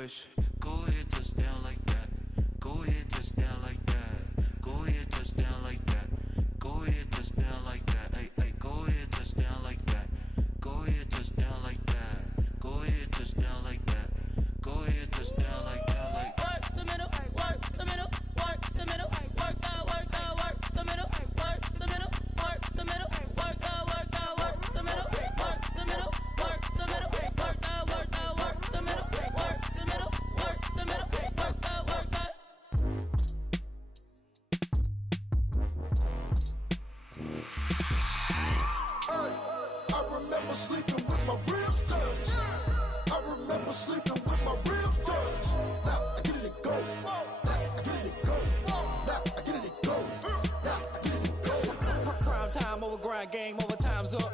wish. Go ahead, touch down like that. Go ahead, touch down like that. Go ahead, touch down like that. Go ahead, touch down like that. Hey, hey, go ahead, touch down like that. Go ahead, touch down like that. Go ahead, touch down like that. Go ahead, touch down like that. Like work the middle, work the middle, work the middle, work the middle, work the middle, work the middle, work the middle, work the middle, work the middle, work the middle, work the middle, work the middle, work the middle, work the. I remember sleeping with my ribs touched. I remember sleeping with my ribs touched. Now I get it and go. Now I get it and go. Now I get it and go. Now I get it and go. Prime time over grind game, over time's up.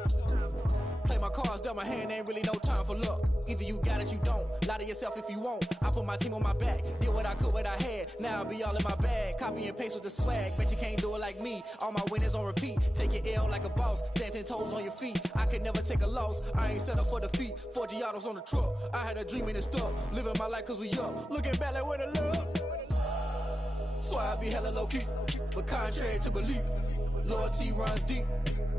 Play my cards, dealt my hand, ain't really no time for luck. Either you got it, you don't. Lie to yourself if you won't. I put my team on my back, did what I could, what I had. Now I'll be all in my bag, copy and paste with the swag. Bet you can't do it like me. All my winners on repeat. Take your L like a boss, stand 10 toes on your feet. I can never take a loss, I ain't set up for defeat. 4 Giottos on the truck, I had a dream and it stuck. Living my life cause we up, looking back like where the love. So I be hella low key, but contrary to belief, loyalty runs deep.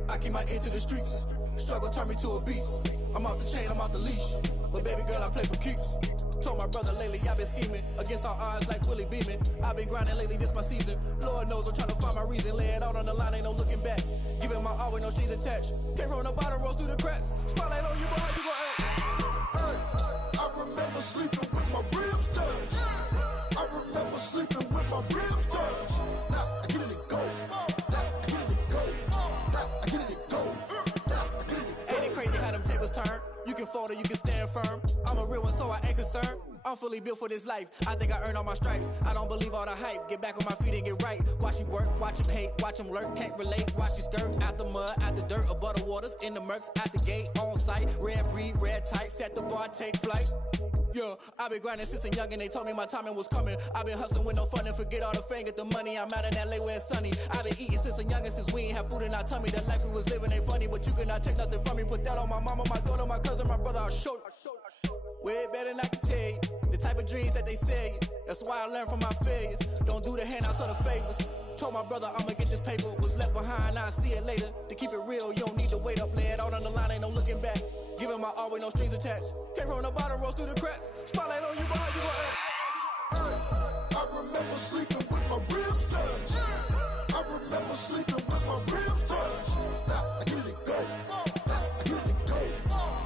I keep my ear to the streets. Struggle turned me to a beast. I'm off the chain, I'm off the leash. But baby girl, I play for keeps. Told my brother lately I've been scheming against all odds like Willie Beeman. I've been grinding lately, this my season. Lord knows I'm trying to find my reason. Lay it out on the line, ain't no looking back. Giving my all with no strings attached. Came from the bottom, rose through the cracks. Spotlight on you, but how you gon' act? Hey, I remember sleeping with my ribs touched. I remember sleeping with my ribs touched. Now I get it and go. Now I get it and go. Now I get it and go. Now I get it and go. Ain't it crazy how them tables turn? You can fold or you can stand firm. I'm a real one, so I ain't concerned. I'm fully built for this life. I think I earned all my stripes. I don't believe all the hype. Get back on my feet and get right. Watch you work, watch him hate, watch him lurk. Can't relate, watch you skirt. Out the mud, out the dirt, above the waters, in the murks, out the gate, on site. Red breed, red tight, set the bar, take flight. Yeah, I been grinding since a youngin', they told me my timing was coming. I been hustling with no fun and forget all the fame, get the money. I'm out in LA where it's sunny. I been eating since a youngin', since we ain't have food in our tummy. The life we was living ain't funny, but you cannot take nothing from me. Put that on my mama, my daughter, my cousin, my brother, I'll show you. Way better than I can tell you. The type of dreams that they sell you. That's why I learned from my failures. Don't do the handouts or the favors. Told my brother I'ma get this paper. Was left behind, I'll see it later. To keep it real, you don't need to wait up. Lay it out on the line, ain't no looking back. Giving my all with no strings attached. Came from the bottom, rose through the cracks. Spotlight on you, but how you gon' act? I remember sleeping with my ribs touched. I remember sleeping with my ribs touched. Now I get it and go. Now I get it and go.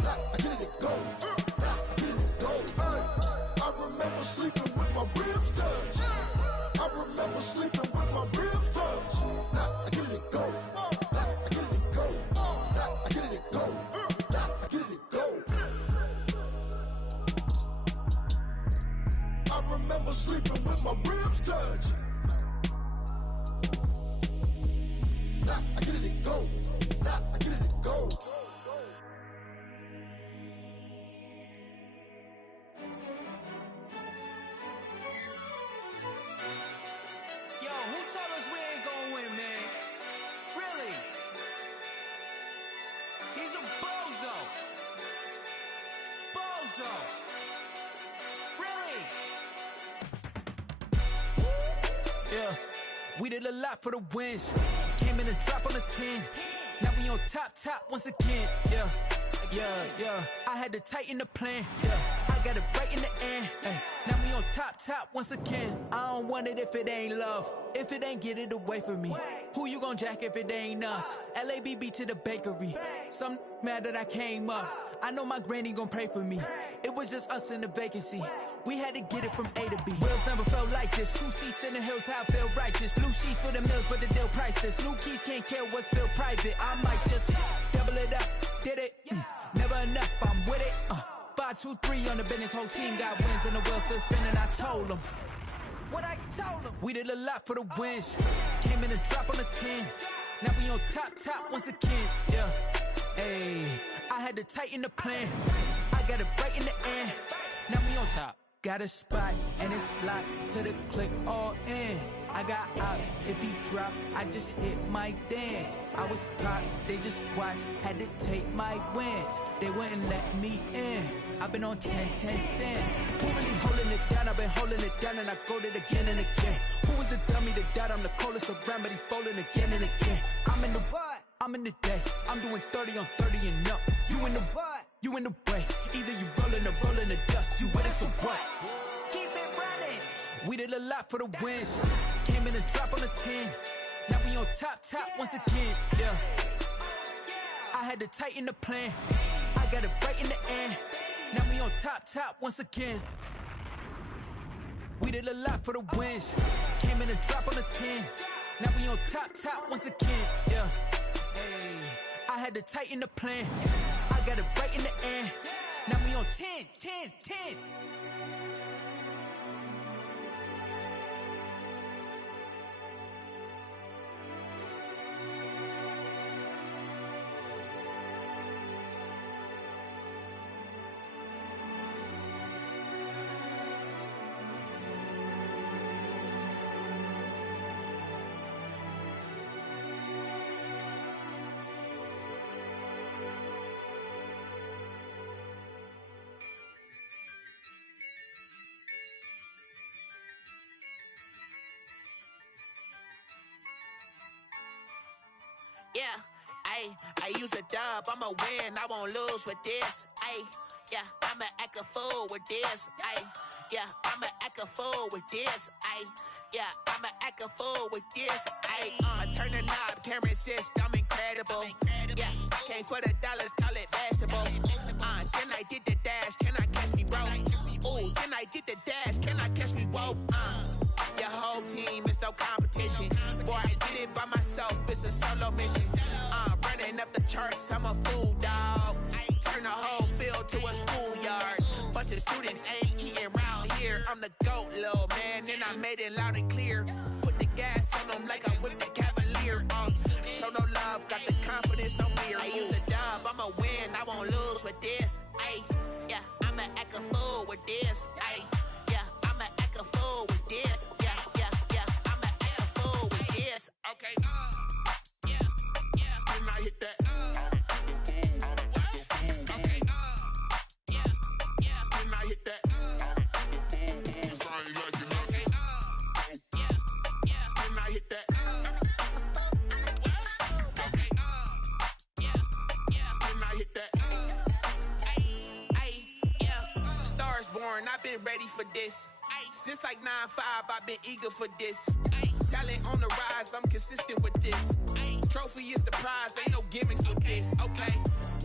Now I get it and go. Now I get it and go. I remember sleeping with my ribs touched. I remember sleeping with my ribs touched. Now I get it and go. Now I get it and go. Now I get it and go. Now I get it and go. I remember sleeping with my ribs touched. Now I get it and go. Now I get it and go. Yo, who told us we ain't gonna win, man? Really? He's a bozo. Bozo. Really? Yeah, we did a lot for the wins. Came in a drop on the 10. Now we on top once again. Yeah. I had to tighten the plan. Yeah, I got it right in the end. Now we on top once again. I don't want it if it ain't love. If it ain't, get it away from me. Who you gon' jack if it ain't us? LABB to the bakery. Some mad that I came up. I know my granny gon' pray for me. It was just us in the vacancy. We had to get it from A to B. Wheels never felt like this. 2 seats in the hills, how I feel righteous. Blue sheets for the mills, but the deal priceless. New keys can't care what's still private. I might just double it up. Did it? Never enough, I'm with it. 5, 2, 3 on the business. Whole team got wins and the wheels still spinning. I told them what I told them. We did a lot for the wins. Came in a drop on the 10. Now we on top once again. Yeah, hey, I had to tighten the plan. I got it right in the end. Now we on top. Got a spot and it's locked to the click all in. I got ops, if he drop, I just hit my dance. I was top, they just watched, had to take my wins. They wouldn't let me in. I've been on 10 cents. Who really holding it down? I've been holding it down and I go it again and again. Who was the dummy that died? I'm the coldest around, but he falling again and again. I'm in the what? I'm in the day. I'm doing 30 on 30 and up. You in the what? You in the way. Either you rolling or rolling the dust. You with us or what? Keep it running. We did a lot for the wins. Came in and drop on the 10. Now we on top once again. Yeah. I had to tighten the plan. I got it right in the end. Now we on top once again. We did a lot for the wins. Came in and drop on the 10. Now we on top once again. Yeah. Hey. I had to tighten the plan. I got it right in the end. Now we on 10. Yeah, I use a dub, I'ma win, I won't lose with this. Yeah, I'ma act a fool with this. Yeah, I'ma act a fool with this. Yeah, I'ma act a fool with this. Turn the knob, can't resist, I'm incredible. Yeah, came for the dollars, call it vegetable. Then I did the dash, can I catch me, bro? Ooh, then I did the dash, can I catch me, whoa? Your whole team is no competition. Boy, I did it by myself, it's a solo mission. Running up the charts, I'm a fool, dog. Turn the whole field to a schoolyard. Bunch of students ain't eating round here. I'm the GOAT, little man, and I made it loud and clear. Put the gas on them like I'm with the Cavalier. Show no love, got the confidence, no fear. I use a dub, I'ma win, I won't lose with this. Yeah, I'ma act a fool with this. Yeah, I'ma act a fool with this. Yeah, I'ma act a fool with this. Okay, Can I hit that? Okay, Can I hit that? Cause I ain't like it. Okay, Can I hit that? Okay, Can I hit that? Stars born, I've been ready for this. Since like 9-5, I've been eager for this. Talent on the rise, I'm consistent with this. Trophy is the prize, ain't no gimmicks with this. Okay,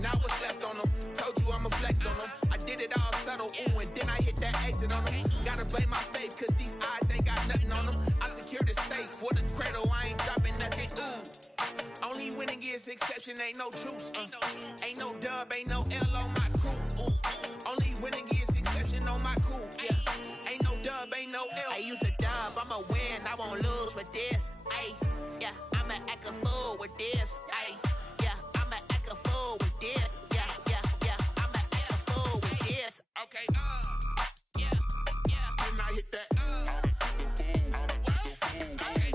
now what's left on them? Told you I'ma flex on them. I did it all subtle, ooh, and then I hit that exit on them. Gotta blame my faith, cause these odds ain't got nothing on them. I secure the safe for the cradle, I ain't dropping nothing, ooh. Only winning is exception, ain't no truce. Ain't no dub, ain't no L on my crew. Only winning is exception on my crew. Yeah, ain't no dub, ain't no L. I use a dub, I'ma win, I won't lose with this. Yeah, I'ma act a fool with this. Yeah, I'ma act a fool with this. Yeah, I'ma act a fool with this. Okay, Can I hit that? Okay,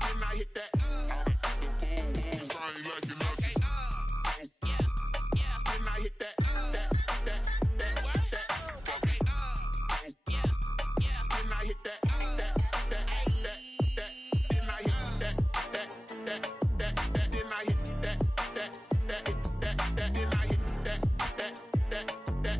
Can I hit that? Cause I ain't like it. Okay, Can I hit that? Okay, Can I hit that? Can I hit that?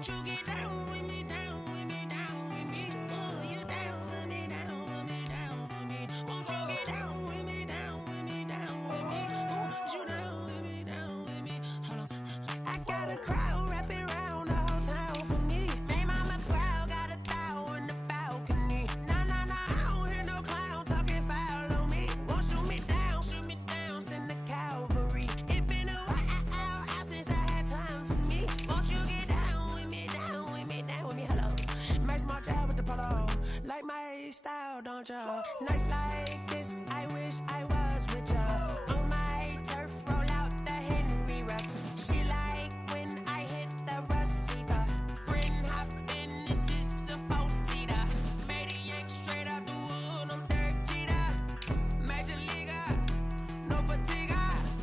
Won't you get down with me, down with me, down with me? Oh, you down with me, down with me, down with me. Won't you get down with me, down with me, down with me? Oh, you down with me, down with me? Hold on. I got a crowd wrapping around the whole town for me. They mama proud, got a thou in the balcony. Nah, nah, nah, I don't hear no clown talking foul on me. Won't shoot me down, send the cavalry. It been a while since I had time for me. Won't you get down with me, down with me, down with me? Hello. Max March out with the polo. Like my style, don't ya? Nights like this, I wish I was with ya. On my turf, roll out the Henry Rux. She like when I hit the receiver. Friend hop in, this is a four-seater. Made a yank straight out the wood, I'm Derek Jeter. Major leaguer, no fatigue.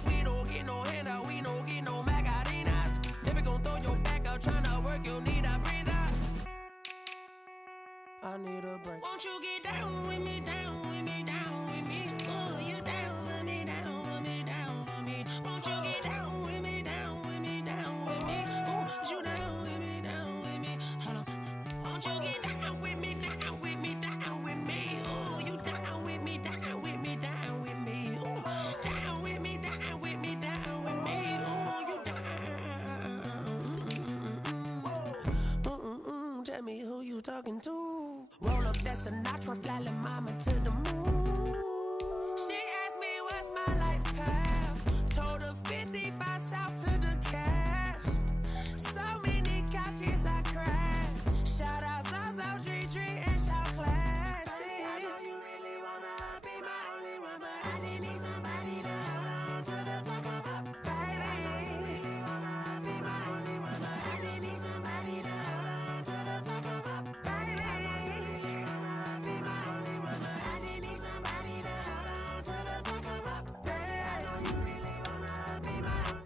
We don't get no handout, we don't get no Macarinas. Never gon' throw your back out, tryna work, you need a breather. I need a break. Won't you get down with me, down with me, down with me? Oh, you down with me, down with me, down with me? Won't you get down with me, down with me, down with me? Oh, you down with me, down with me? Hold on. Won't you get down with me, down with me, down with me? Oh, you down with me, down with me, down with me? Oh, down with me, down with me, down with me? Oh, you down. Tell me who you talking to. Roll up that Sinatra, fly la mama to the moon. She asked me what's my life path. Told her 55 south to the cash. So many couches I crashed. Shout out Zazo, Tree, and shout classic. I know you really wanna be my only one, but I didn't need somebody to hold on to the sucker up. Baby, I know you really wanna be my only one, but I didn't need somebody to hold on to the sucker up. Baby, I know you really wanna be my only one, but I didn't need somebody to hold on to the sucker up. Baby, I know you really wanna be my only.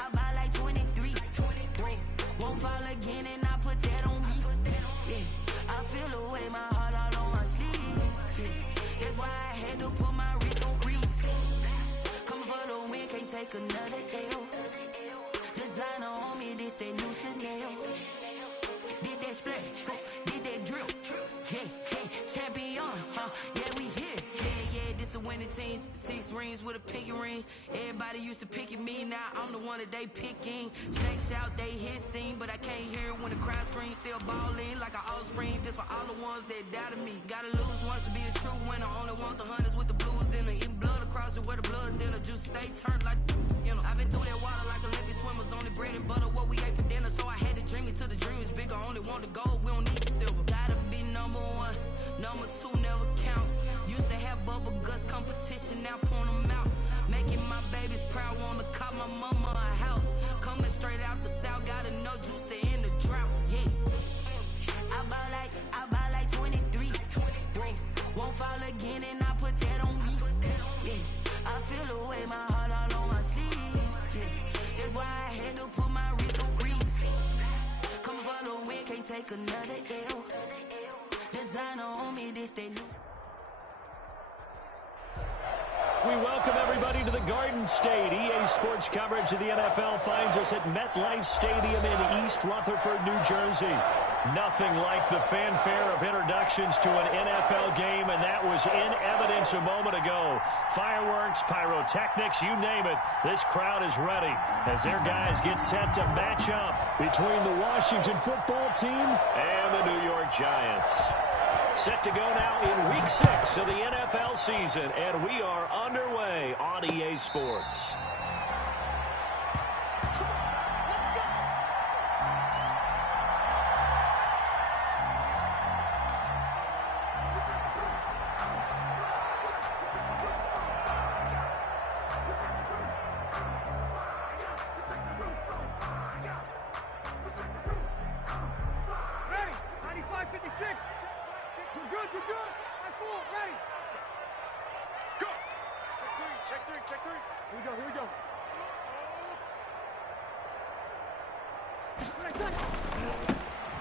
I buy like 23. Won't fall again and I put that on me. Yeah, I feel away my heart all on my sleeve. Yeah, that's why I had to put my wrist on freeze. Coming for the win, can't take another L. Designer on me, this that new Chanel. Did that splash, did that drill. Yeah, champion, yeah, we here. Yeah, this the winning team. 6 rings with a pinky ring. Everybody used to pick at me, now I'm the one that they picking. Snakes out, they hit scene, but I can't hear it when the crowd screams. Still balling like an offspring. This for all the ones that doubted me. Gotta lose once to be a true winner. Only want the hunters with the blues in it. Eating blood across it where the blood thinner. Just stay turned like, you know. I've been through that water like Olympic swimmers. Only bread and butter, what we ate for dinner. So I had to dream it till the dream is bigger. Only want the gold, we don't need the silver. Gotta be number 1, number 2 never count. Used to have bubble guts competition, now point them out. Making my babies proud, wanna cop my mama a house. Coming straight out the south, gotta know juice to end the drought. Yeah, I buy like 23. Won't fall again and I put that on me. Yeah, I feel away my heart all on my sleeve. Yeah, that's why I had to put my wrist on freeze. take another L. Designer on me, this they new. We welcome everybody to the Garden State. EA Sports coverage of the NFL finds us at MetLife Stadium in East Rutherford, New Jersey. Nothing like the fanfare of introductions to an NFL game, and that was in evidence a moment ago. Fireworks, pyrotechnics, you name it. This crowd is ready as their guys get set to match up between the Washington football team and the New York Giants. Set to go now in Week 6 of the NFL season, and we are underway on EA Sports.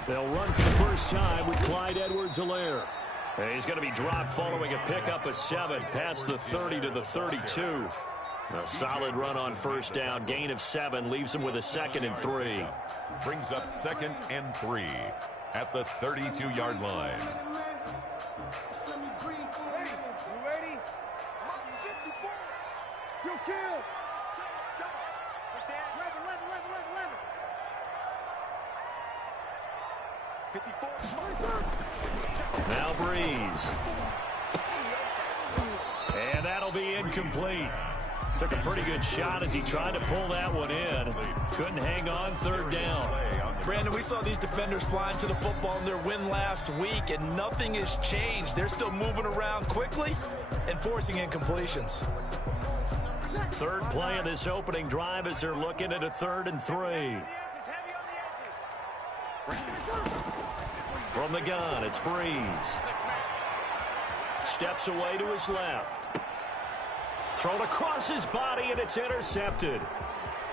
They'll run for the first time with Clyde Edwards-Helaire. He's going to be dropped following a pickup of 7 past the 30 to the 32. A solid run on first down. Gain of 7 leaves him with a 2nd and 3. Brings up 2nd and 3 at the 32-yard line. Ready? Kill. 54. Now Breeze. And that'll be incomplete. Took a pretty good shot as he tried to pull that one in. Couldn't hang on, 3rd down. Brandon, we saw these defenders flying to the football in their win last week, and nothing has changed. They're still moving around quickly and forcing incompletions. 3rd play of this opening drive as they're looking at a 3rd and 3. From the gun, it's Breeze. Steps away to his left. Thrown across his body, and it's intercepted.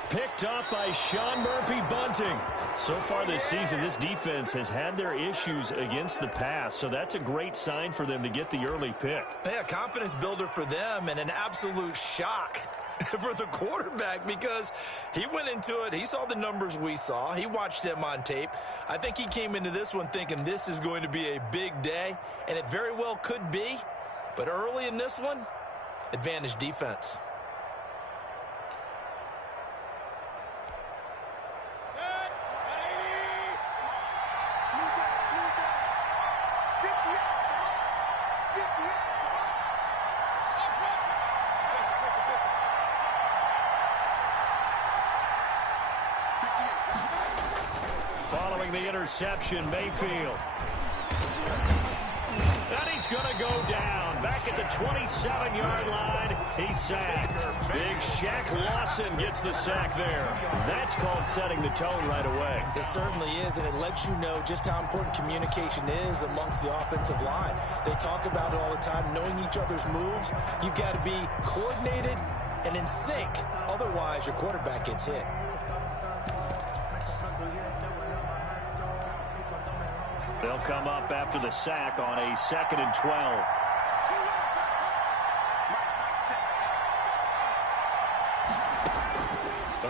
Picked up by Sean Murphy-Bunting. So far this season, this defense has had their issues against the pass, so that's a great sign for them to get the early pick. Yeah, confidence builder for them and an absolute shock for the quarterback because he went into it. He saw the numbers we saw. He watched them on tape. I think he came into this one thinking this is going to be a big day, and it very well could be. But early in this one, advantage defense. Following the interception, Mayfield. And he's going to go down. Back at the 27-yard line, he's sacked. Big Shaq Lawson gets the sack there. That's called setting the tone right away. It certainly is, and it lets you know just how important communication is amongst the offensive line. They talk about it all the time, knowing each other's moves. You've got to be coordinated and in sync. Otherwise, your quarterback gets hit. They'll come up after the sack on a 2nd and 12.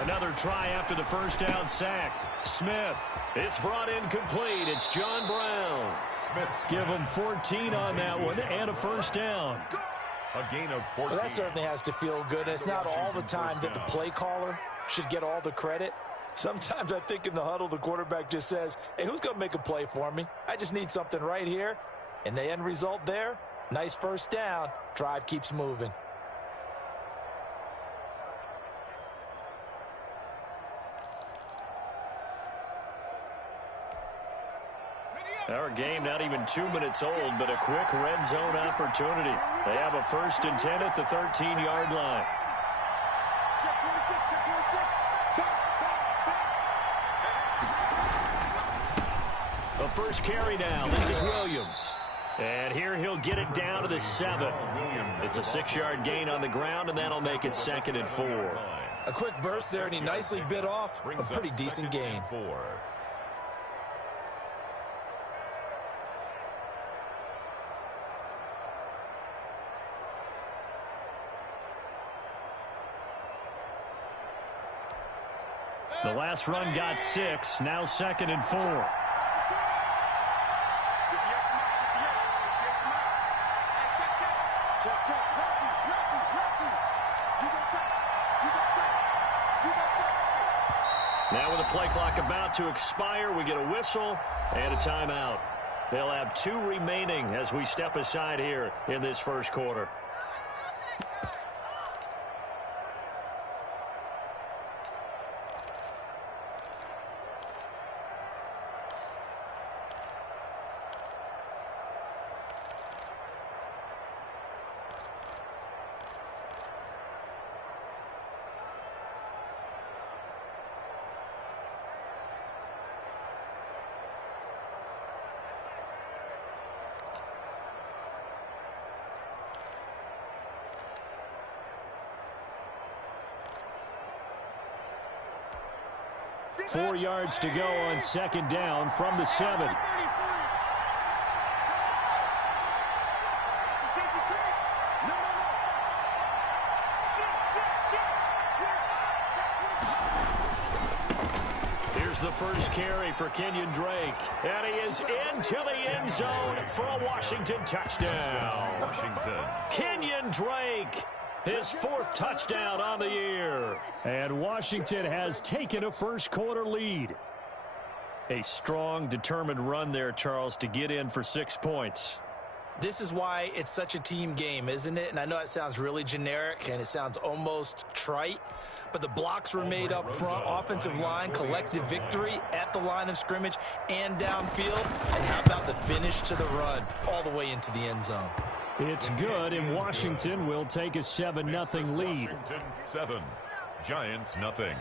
Another try after the first down sack. Smith. It's brought in complete. It's John Brown. Smith. Give him 14 on that one and a first down. A gain of 14. Well, that certainly has to feel good. It's not all the time that the play caller should get all the credit. Sometimes I think in the huddle, the quarterback just says, hey, who's going to make a play for me? I just need something right here. And the end result there, nice first down. Drive keeps moving. Our game not even 2 minutes old, but a quick red zone opportunity. They have a 1st and 10 at the 13-yard line. The first carry now. This is Williams. And here he'll get it down to the 7. It's a 6-yard gain on the ground, and that'll make it 2nd and 4. A quick burst there, and he nicely bit off a pretty decent gain. The last run got 6, now 2nd and 4. Now with the play clock about to expire, we get a whistle and a timeout. They'll have 2 remaining as we step aside here in this first quarter. Four yards to go on 2nd down from the 7. Here's the first carry for Kenyon Drake. And he is into the end zone for a Washington touchdown. Washington. Kenyon Drake, his 4th touchdown on the year. And Washington has taken a first quarter lead. A strong, determined run there, Charles, to get in for 6 points. This is why it's such a team game, isn't it? And I know it sounds really generic and it sounds almost trite, but the blocks were made up front, offensive line, collective victory at the line of scrimmage and downfield. And how about the finish to the run all the way into the end zone? It's good, and Washington will take a 7-0 lead. Washington 7, Giants nothing.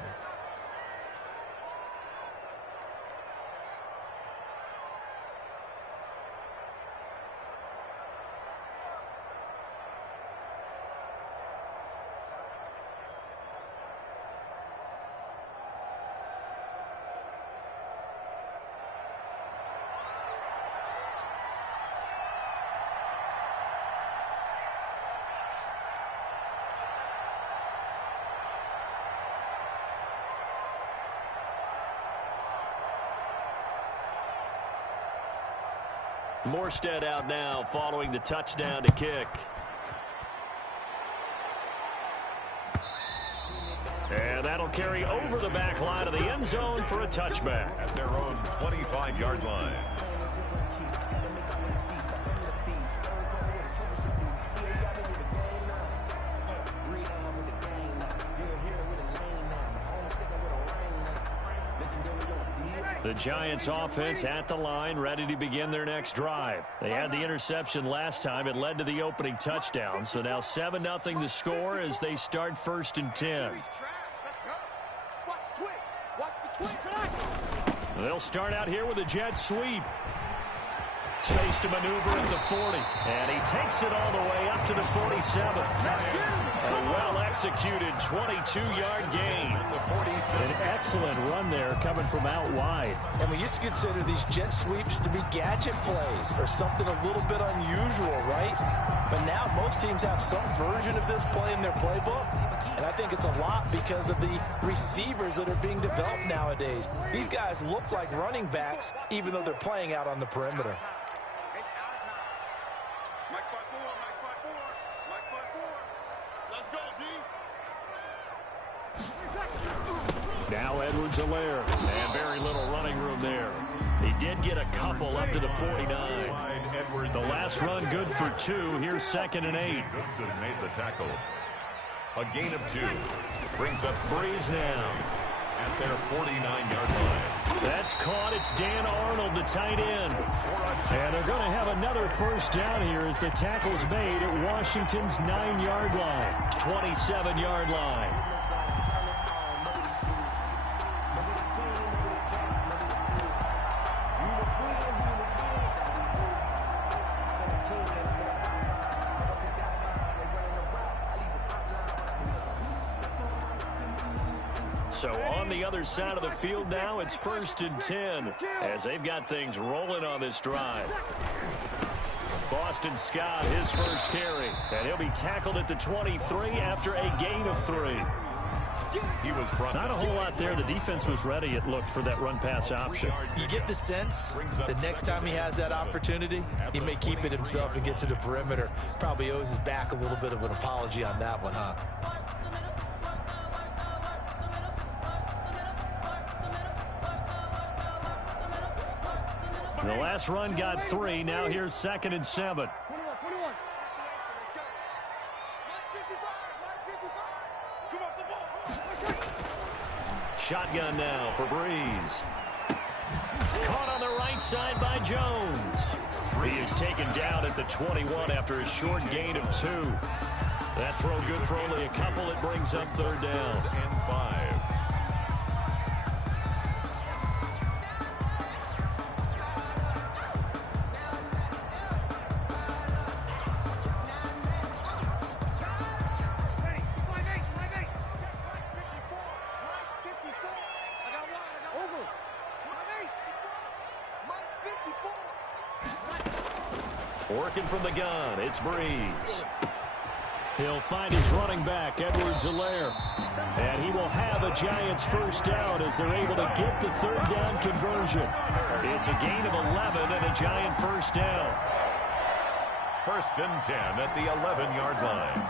Morstead out now following the touchdown to kick. And that'll carry over the back line of the end zone for a touchback. At their own 25-yard line. The Giants offense at the line, ready to begin their next drive. They had the interception last time. It led to the opening touchdown. So now 7-0 the score as they start 1st and 10. They'll start out here with a jet sweep. Space to maneuver at the 40. And he takes it all the way up to the 47. A well-executed 22-yard gain. An excellent run there coming from out wide. And we used to consider these jet sweeps to be gadget plays or something a little bit unusual, right? But now most teams have some version of this play in their playbook. And I think it's a lot because of the receivers that are being developed nowadays. These guys look like running backs even though they're playing out on the perimeter. Now Edwards-Helaire, and very little running room there. He did get a couple up to the 49. The last run good for 2. Here's 2nd and 8. Goodson made the tackle. A gain of 2. Brings up Breeze now. At their 49-yard line. That's caught. It's Dan Arnold, the tight end. And they're going to have another first down here as the tackle's made at Washington's 9-yard line. 27-yard line. So on the other side of the field now, it's 1st and 10 as they've got things rolling on this drive. Boston Scott, his first carry, and he'll be tackled at the 23 after a gain of 3. He was brought Not a whole lot there. The defense was ready, it looked, for that run-pass option. You get the sense the next time he has that opportunity, he may keep it himself and get to the perimeter. Probably owes his back a little bit of an apology on that one, huh? The last run got 3. Now here's 2nd and 7. Shotgun now for Breeze. Caught on the right side by Jones. He is taken down at the 21 after a short gain of 2. That throw good for only a couple. It brings up 3rd down. And 5. Working from the gun, it's Breeze. He'll find his running back, Edwards-Helaire. And he will have a Giants first down as they're able to get the 3rd down conversion. It's a gain of 11 and a Giant first down. 1st and 10 at the 11-yard line.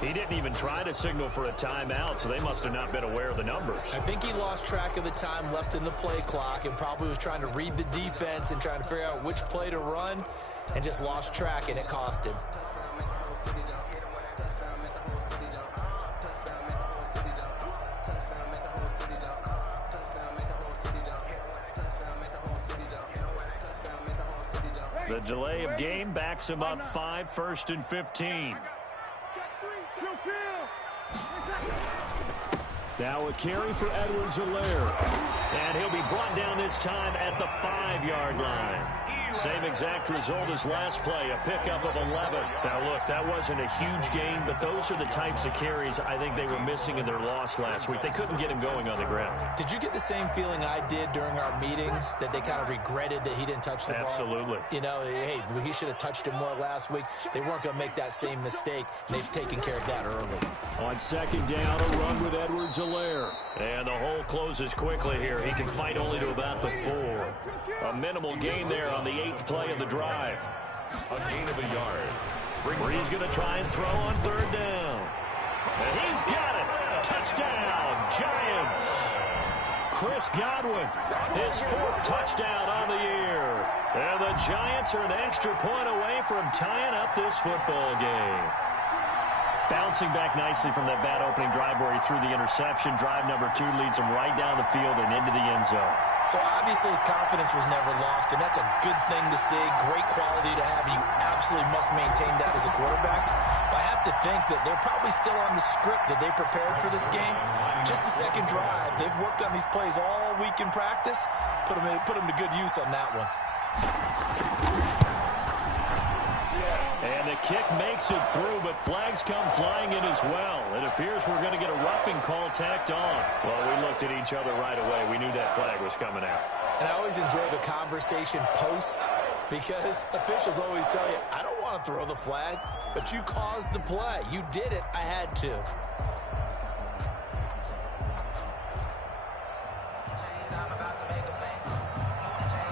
He didn't even try to signal for a timeout, so they must have not been aware of the numbers. I think he lost track of the time left in the play clock and probably was trying to read the defense and trying to figure out which play to run and just lost track, and it cost him. The delay of game backs him up 5, 1st and 15. Now a carry for Edwards-Helaire. And he'll be brought down this time at the 5-yard line. Same exact result as last play, a pickup of 11. Now, look, that wasn't a huge gain, but those are the types of carries I think they were missing in their loss last week. They couldn't get him going on the ground. Did you get the same feeling I did during our meetings, that they kind of regretted that he didn't touch the ball? Absolutely. You know, hey, he should have touched it more last week. They weren't going to make that same mistake, and they've taken care of that early. On 2nd down, a run with Edwards-Helaire. And the hole closes quickly here. He can fight only to about the 4. A minimal gain there on the 8th play of the drive. A gain of a yard. Breeze going to try and throw on 3rd down. And he's got it. Touchdown, Giants. Chris Godwin, his 4th touchdown on the year. And the Giants are an extra point away from tying up this football game. Bouncing back nicely from that bad opening drive where he threw the interception. Drive number 2 leads him right down the field and into the end zone. So obviously his confidence was never lost, and that's a good thing to see. Great quality to have. You absolutely must maintain that as a quarterback. But I have to think that they're probably still on the script that they prepared for this game. Just the 2nd drive. They've worked on these plays all week in practice. Put them to good use on that one. And the kick makes it through, but flags come flying in as well. It appears we're going to get a roughing call tacked on. Well, we looked at each other right away. We knew that flag was coming out. And I always enjoy the conversation post, because officials always tell you, I don't want to throw the flag, but you caused the play. You did it. I had to.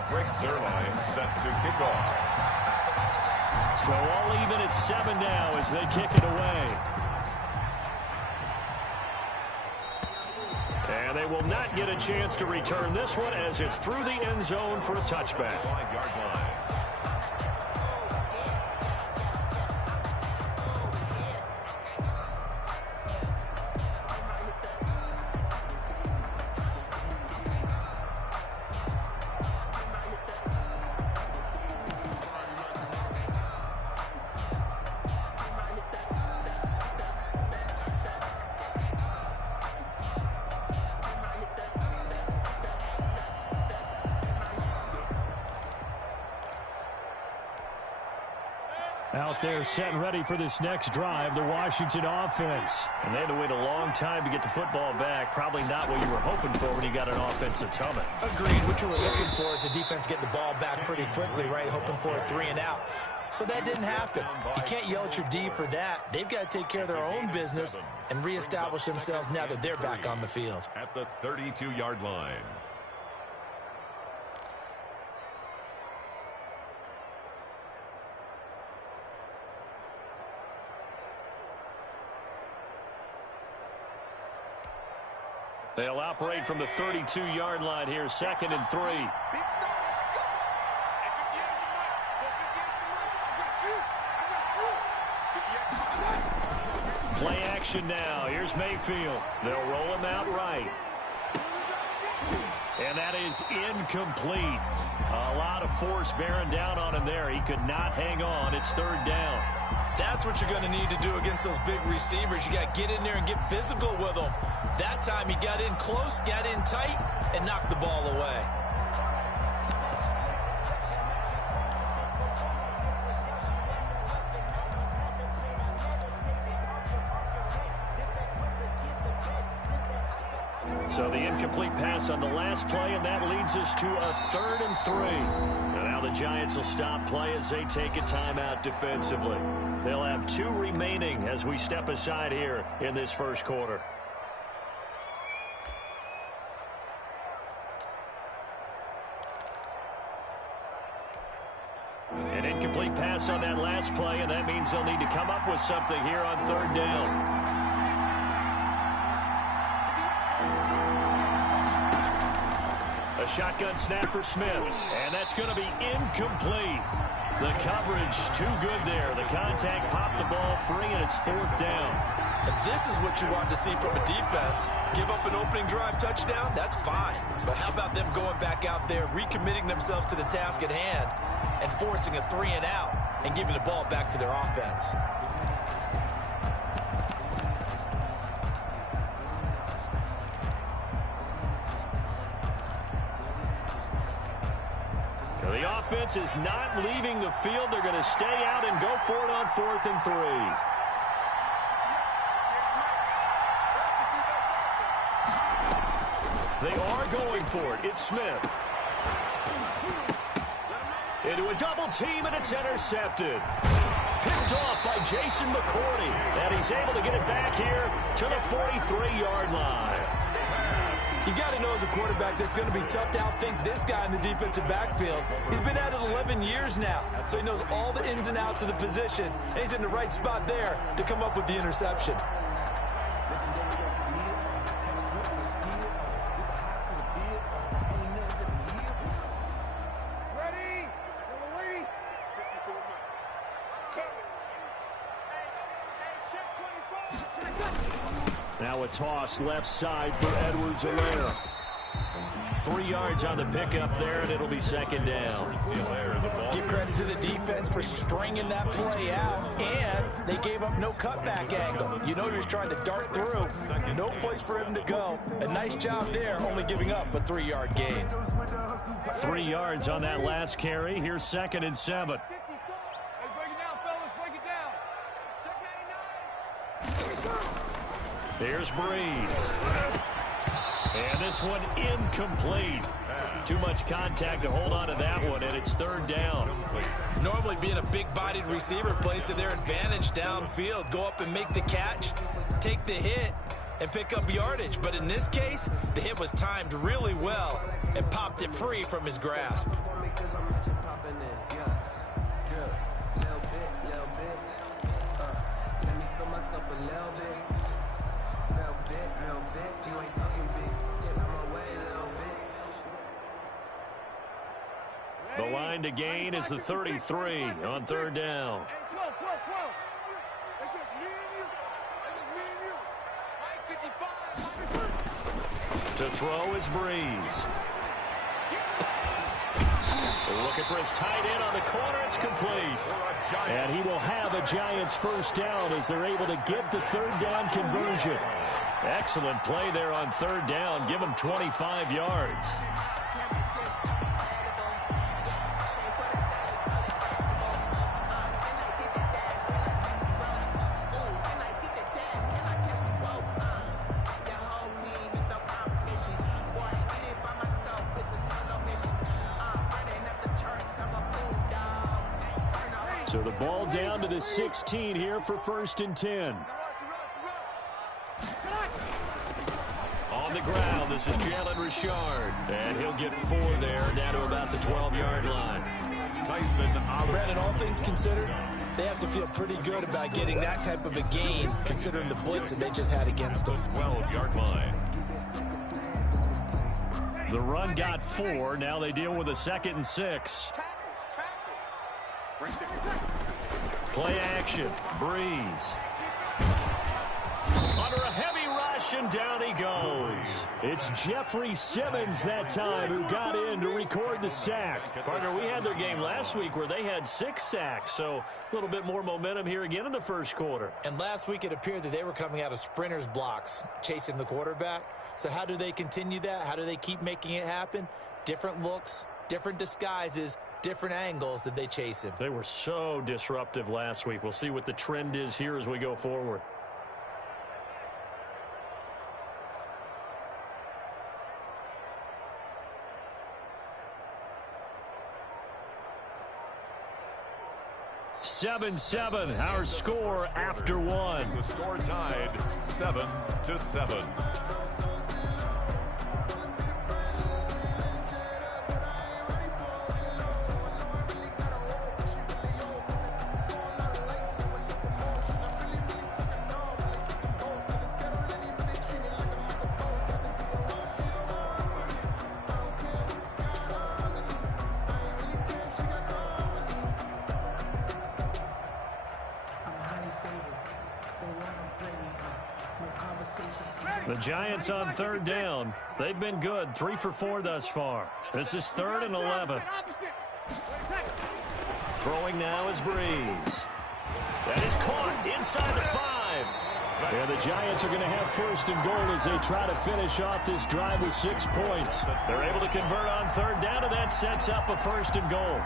Greg Zuerlein set to kick off. So all even at 7 now as they kick it away. And they will not get a chance to return this one as it's through the end zone for a touchback. 5-yard line. Out there set and ready for this next drive, the Washington offense. And they had to wait a long time to get the football back. Probably not what you were hoping for when you got an offense that's humming. Agreed. What you were looking for is the defense getting the ball back pretty quickly, right? Hoping for a 3 and out. So that didn't happen. You can't yell at your D for that. They've got to take care of their own business and reestablish themselves now that they're back on the field. At the 32-yard line. They'll operate from the 32-yard line here, 2nd and 3. Play action now. Here's Mayfield. They'll roll him out right. And that is incomplete. A lot of force bearing down on him there. He could not hang on. It's 3rd down. That's what you're going to need to do against those big receivers. You got to get in there and get physical with them. That time he got in close, got in tight, and knocked the ball away. So the incomplete pass on the last play, and that leads us to a 3rd and 3. And now the Giants will stop play as they take a timeout defensively. They'll have 2 remaining as we step aside here in this first quarter. An incomplete pass on that last play, and that means they'll need to come up with something here on 3rd down. A shotgun snap for Smith, and that's going to be incomplete. The coverage too good there. The contact popped the ball free, and it's 4th down. And this is what you want to see from a defense. Give up an opening drive touchdown, that's fine. But how about them going back out there, recommitting themselves to the task at hand, and forcing a 3 and out, and giving the ball back to their offense. The offense is not leaving the field. They're going to stay out and go for it on 4th and 3. They are going for it. It's Smith. Into a double team, and it's intercepted. Picked off by Jason McCourty. And he's able to get it back here to the 43-yard line. You got to know as a quarterback that's going to be tough to outthink this guy in the defensive backfield. He's been at it 11 years now, so he knows all the ins and outs of the position, and he's in the right spot there to come up with the interception. Now a toss left side for Edwards-Helaire. 3 yards on the pickup there, and it'll be 2nd down. Give credit to the defense for stringing that play out, and they gave up no cutback angle. You know you're just trying to dart through. No place for him to go. A nice job there, only giving up a 3-yard gain. 3 yards on that last carry. Here's 2nd and 7. Here's Breeze. And this one incomplete. Too much contact to hold on to that one, and it's 3rd down. Normally being a big-bodied receiver plays to their advantage downfield. Go up and make the catch, take the hit, and pick up yardage. But in this case, the hit was timed really well and popped it free from his grasp. The line to gain is the 33 on 3rd down. To throw is Breeze. Looking for his tight end on the corner. It's complete. And he will have a Giants 1st down as they're able to get the 3rd down conversion. Excellent play there on 3rd down. Give him 25 yards. So the ball down to the 16 here for 1st and 10. On the ground, this is Jalen Richard. And he'll get 4 there, down to about the 12-yard line. Brandon, all things considered, they have to feel pretty good about getting that type of a gain, considering the blitz that they just had against them. 12-yard line. The run got 4. Now they deal with a 2nd and 6. Play action. Breeze. Under a heavy rush, and down he goes. It's Jeffrey Simmons that time who got in to record the sack. Partner, we had their game last week where they had 6 sacks, so a little bit more momentum here again in the first quarter. And last week it appeared that they were coming out of sprinters blocks, chasing the quarterback. So how do they continue that? How do they keep making it happen? Different looks, different disguises, different angles that they chase him. They were so disruptive last week. We'll see what the trend is here as we go forward. Seven, our score after 1. The score tied 7-7. The Giants on 3rd down. They've been good. 3 for 4 thus far. This is 3rd and 11. Throwing now is Breeze. That is caught inside the 5. And the Giants are going to have 1st and goal as they try to finish off this drive with 6 points. They're able to convert on 3rd down, and that sets up a 1st and goal.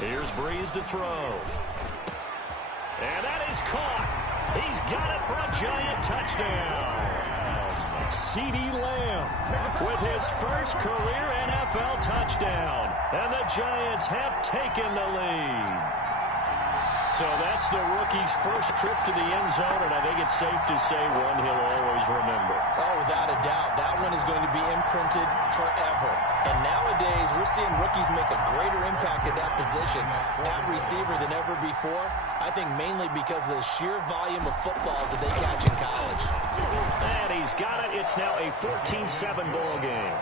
Here's Breeze to throw. And that is caught. He's got it for a Giant touchdown. CeeDee Lamb with his first career NFL touchdown. And the Giants have taken the lead. So that's the rookie's first trip to the end zone, and I think it's safe to say one he'll always remember. Oh, without a doubt. That one is going to be imprinted forever. And nowadays, we're seeing rookies make a greater impact at that position at receiver than ever before. I think mainly because of the sheer volume of footballs that they catch in college. And he's got it. It's now a 14-7 ball game.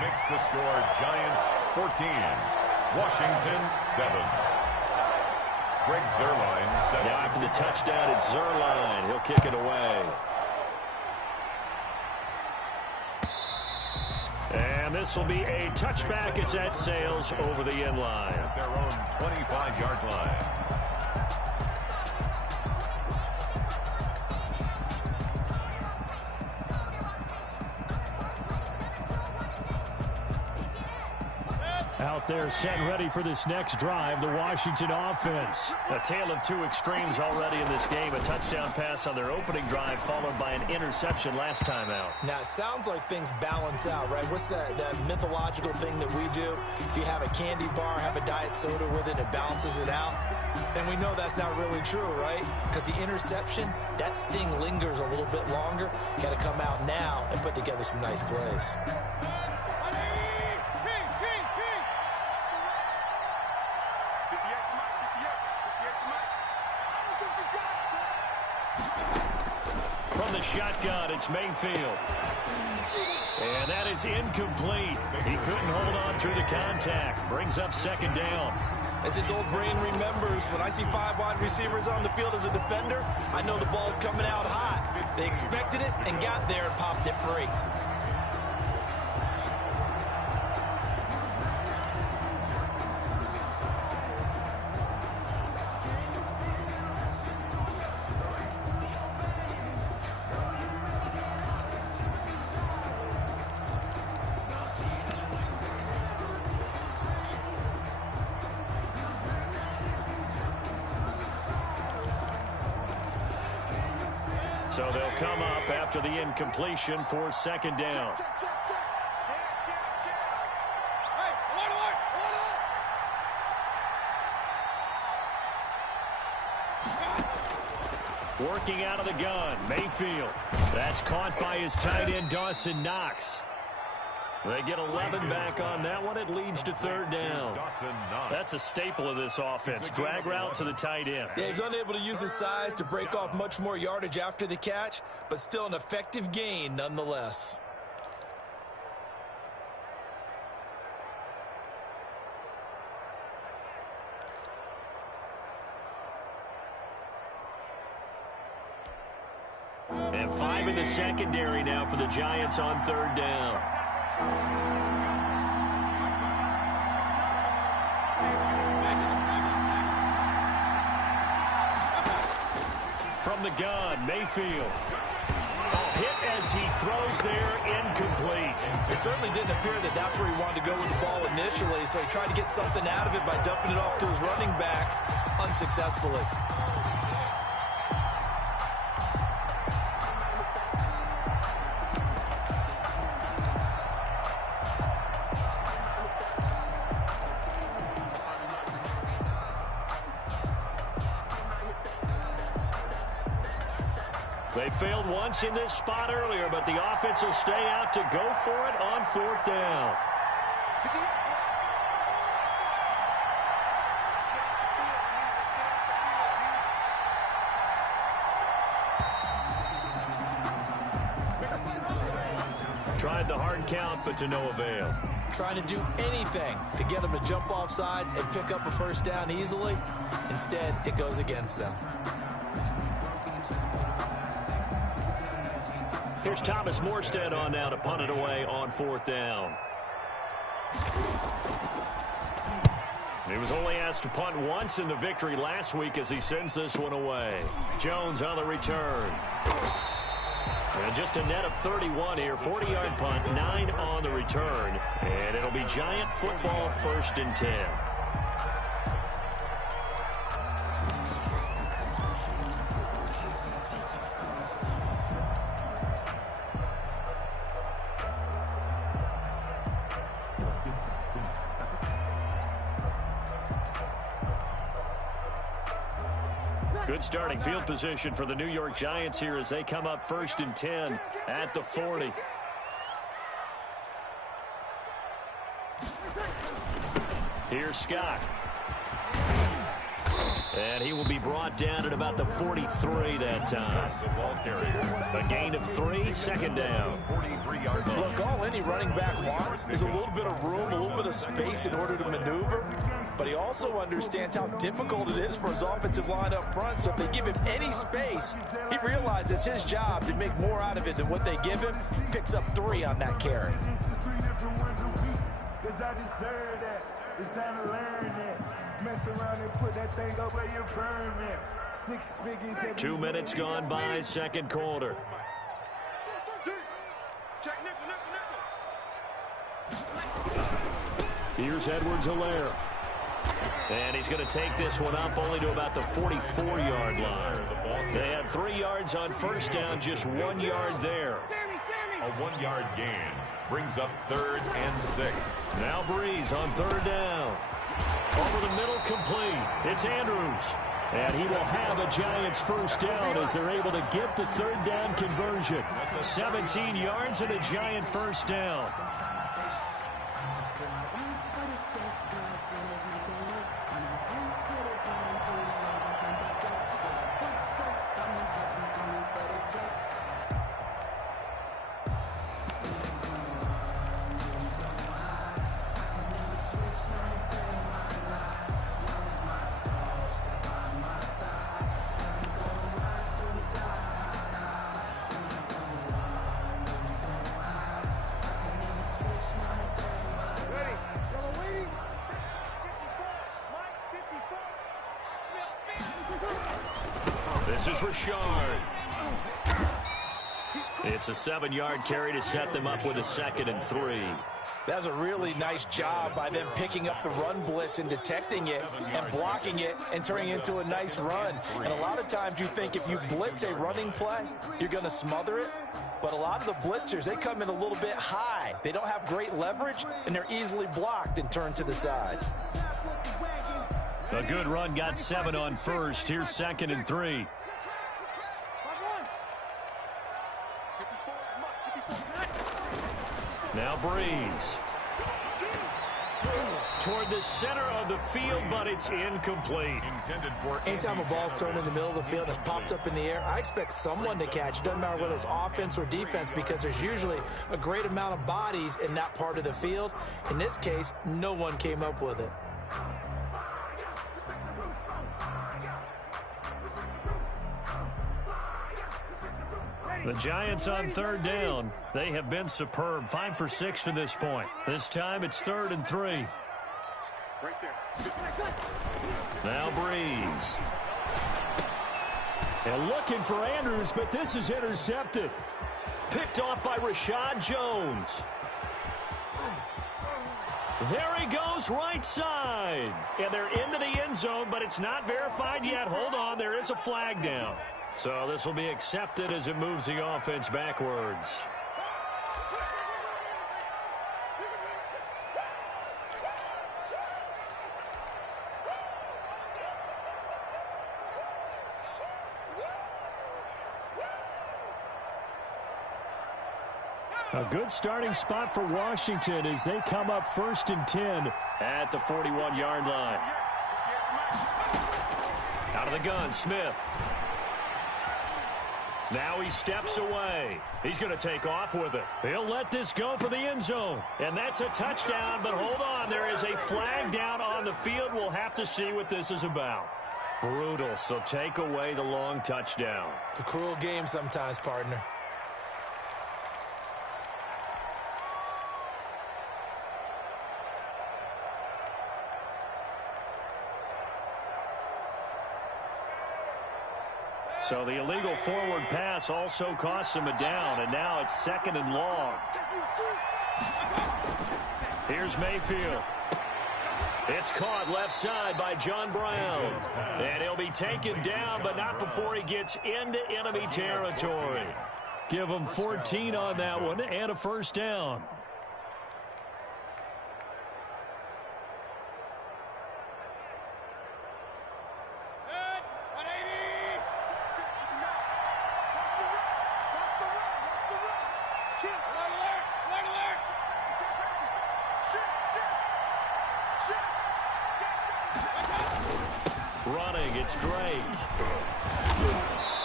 Makes the score Giants 14, Washington 7. Greg Zuerlein set. Now after the touchdown, it's Zuerlein. He'll kick it away. And this will be a touchback as that sails over the end line. At their own 25-yard line. Out there set and ready for this next drive, the Washington offense. A tale of 2 extremes already in this game. A touchdown pass on their opening drive followed by an interception last time out. Now, it sounds like things balance out, right? What's that mythological thing that we do? If you have a candy bar, have a diet soda with it, it balances it out. And we know that's not really true, right? Because the interception, that sting lingers a little bit longer. Got to come out now and put together some nice plays. From the shotgun, it's Mayfield. And that is incomplete. He couldn't hold on through the contact. Brings up 2nd down. As his old brain remembers, when I see 5 wide receivers on the field as a defender, I know the ball's coming out hot. They expected it and got there and popped it free. So they'll come up after the incompletion for second down. Working out of the gun, Mayfield. That's caught by his tight end, Dawson Knox. They get 11 back on that one. It leads to third down. That's a staple of this offense. Drag route to the tight end. Yeah, he's unable to use his size to break off much more yardage after the catch, but still an effective gain nonetheless. And 5 in the secondary now for the Giants on third down. From the gun, Mayfield. Hit as he throws there, incomplete. It certainly didn't appear that that's where he wanted to go with the ball initially, so he tried to get something out of it by dumping it off to his running back unsuccessfully. They failed once in this spot earlier, but the offense will stay out to go for it on fourth down. Tried the hard count, but to no avail. Trying to do anything to get them to jump off sides and pick up a first down easily. Instead, it goes against them. Here's Thomas Morstead on now to punt it away on fourth down. He was only asked to punt once in the victory last week as he sends this one away. Jones on the return. And just a net of 31 here. 40-yard punt, 9 on the return. And it'll be Giant football, 1st and 10. Good starting field position for the New York Giants here as they come up 1st and 10 at the 40. Here's Scott. And he will be brought down at about the 43 that time. A gain of 3, 2nd down. Look, all any running back wants is a little bit of room, a little bit of space in order to maneuver. But he also understands how difficult it is for his offensive line up front. So if they give him any space, he realizes it's his job to make more out of it than what they give him. Picks up 3 on that carry. It's time to learn that. Mess around and put that thing up where you burn it. 6 figures. 2 minutes gone by, second quarter. Here's Edwards-Helaire. And he's going to take this one up only to about the 44-yard line. They had 3 yards on first down, just 1 yard there. A 1-yard gain brings up 3rd and 6. Now Breeze on third down. Over the middle, complete. It's Andrews. And he will have a Giants first down as they're able to get the third down conversion. 17 yards and a Giant first down. This is Richard. It's a 7-yard carry to set them up with a 2nd and 3. That was a really nice job by them picking up the run blitz and detecting it and blocking it and turning it into a nice run. And a lot of times you think if you blitz a running play, you're going to smother it. But a lot of the blitzers, they come in a little bit high. They don't have great leverage, and they're easily blocked and turned to the side. A good run got 7 on first. Here's 2nd and 3. Now Breeze. Toward the center of the field, but it's incomplete. Anytime a ball's thrown in the middle of the field and it's popped up in the air, I expect someone to catch. It doesn't matter whether it's offense or defense, because there's usually a great amount of bodies in that part of the field. In this case, no one came up with it. The Giants on 3rd down. They have been superb. 5 for 6 to this point. This time it's 3rd and 3. Now Breeze. And looking for Andrews, but this is intercepted. Picked off by Rashad Jones. There he goes, right side. And they're into the end zone, but it's not verified yet. Hold on, there is a flag down. So this will be accepted as it moves the offense backwards. A good starting spot for Washington as they come up 1st and 10 at the 41-yard line. Out of the gun, Smith. Now he steps away. He's going to take off with it. He'll let this go for the end zone. And that's a touchdown, but hold on. There is a flag down on the field. We'll have to see what this is about. Brutal, so take away the long touchdown. It's a cruel game sometimes, partner. So the illegal forward pass also costs him a down, and now it's 2nd and long. Here's Mayfield. It's caught left side by John Brown. And he'll be taken down, but not before he gets into enemy territory. Give him 14 on that one and a 1st down. Running, it's Drake.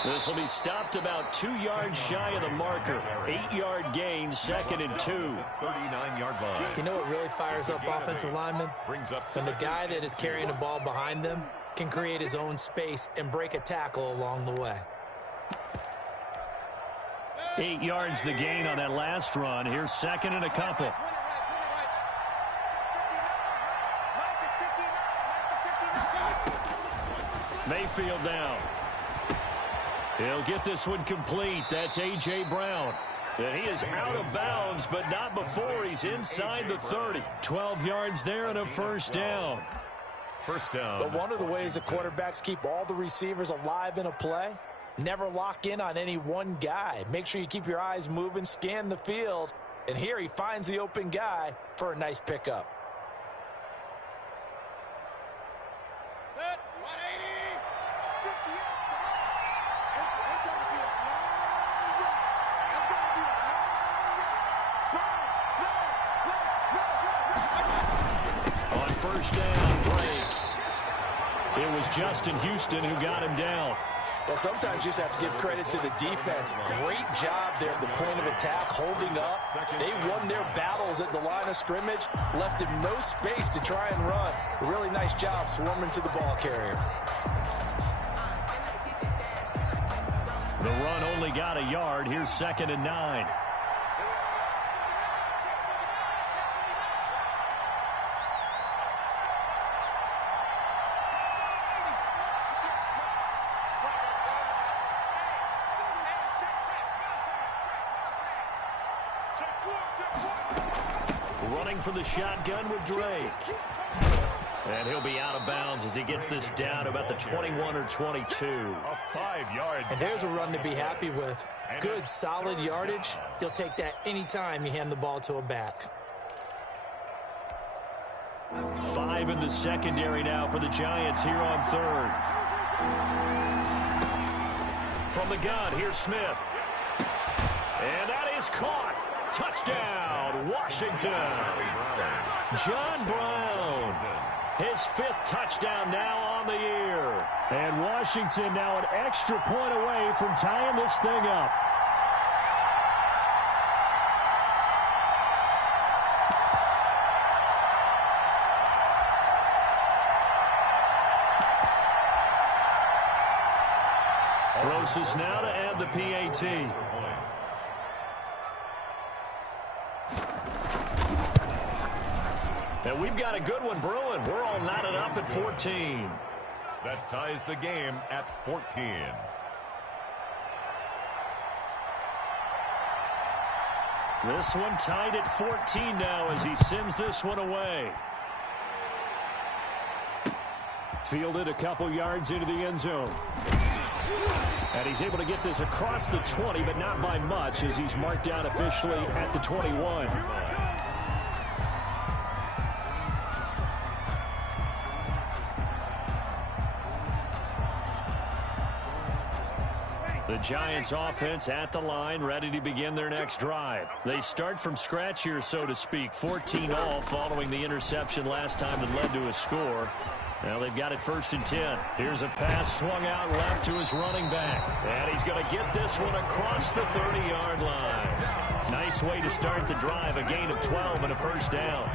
This will be stopped about 2 yards shy of the marker. 8-yard gain, 2nd and 2. 39-yard line. You know what really fires up offensive linemen? When the guy that is carrying the ball behind them can create his own space and break a tackle along the way. 8 yards the gain on that last run. Here's 2nd and a couple. Mayfield down. He'll get this one complete. That's A.J. Brown. And he is out of bounds, but not before he's inside the 30. 12 yards there and a 1st down. First down. But one of the ways the quarterbacks keep all the receivers alive in a play, never lock in on any one guy. Make sure you keep your eyes moving, scan the field. And here he finds the open guy for a nice pickup. First down, Drake. It was Justin Houston who got him down. Well, sometimes you just have to give credit to the defense. Great job there at the point of attack, holding up. They won their battles at the line of scrimmage, left him no space to try and run. A really nice job swarming to the ball carrier. The run only got a yard. Here's 2nd and 9. Running for the shotgun with Drake. And he'll be out of bounds as he gets this down to about the 21 or 22. A 5 yards. And there's a run to be happy with. Good, solid yardage. He'll take that anytime you hand the ball to a back. 5 in the secondary now for the Giants here on third. From the gun, here's Smith. And that is caught. Touchdown, Washington. John Brown. His 5th touchdown now on the year. And Washington now an extra point away from tying this thing up. Rosas now to add the PAT. And we've got a good one brewing. We're all knotted up at 14. That ties the game at 14. This one tied at 14 now as he sends this one away. Fielded a couple yards into the end zone. And he's able to get this across the 20, but not by much as he's marked down officially at the 21. The Giants offense at the line, ready to begin their next drive. They start from scratch here, so to speak. 14-all following the interception last time that led to a score. Now they've got it 1st and 10. Here's a pass swung out left to his running back. And he's going to get this one across the 30-yard line. Nice way to start the drive, a gain of 12 and a first down.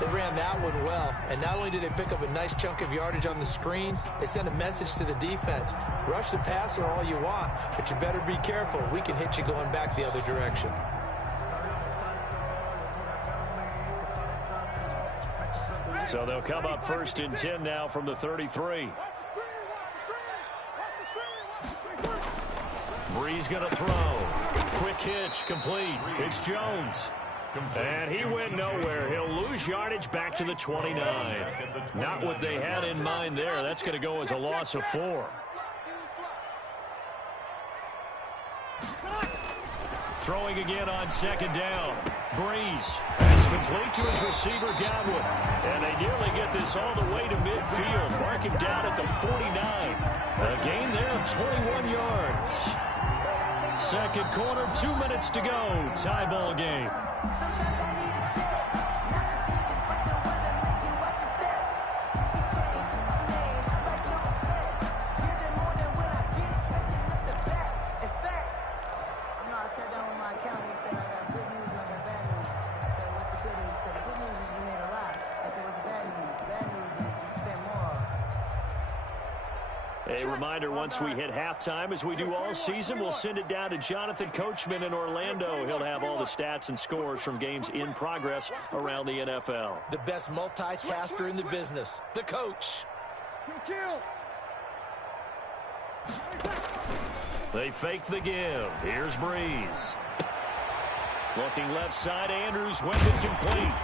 They ran that one well, and not only did they pick up a nice chunk of yardage on the screen, they sent a message to the defense. Rush the passer all you want, but you better be careful. We can hit you going back the other direction. So they'll come up 1st and 10 now from the 33. Breeze going to throw. Quick hitch, complete. It's Jones. And he went nowhere. He'll lose yardage back to the 29. Not what they had in mind there. That's going to go as a loss of 4. Throwing again on 2nd down. Breeze. That's complete to his receiver, Godwin. And they nearly get this all the way to midfield. Mark him down at the 49. A gain there of 21 yards. Second quarter, 2 minutes to go. Tie ball game. A reminder, once we hit halftime, as we do all season, we'll send it down to Jonathan Coachman in Orlando. He'll have all the stats and scores from games in progress around the NFL. The best multitasker in the business, the coach. They fake the give. Here's Breeze. Looking left side, Andrews went incomplete.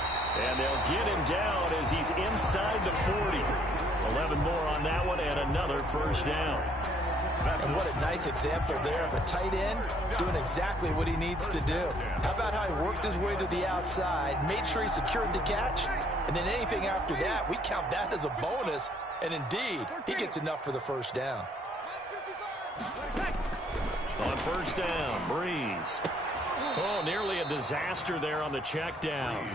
And they'll get him down as he's inside the 40. 11 more on that one and another first down. And what a nice example there of a tight end doing exactly what he needs to do. How about how he worked his way to the outside, made sure he secured the catch, and then anything after that, we count that as a bonus. And indeed, he gets enough for the first down. On first down, Breeze. Oh, nearly a disaster there on the check down.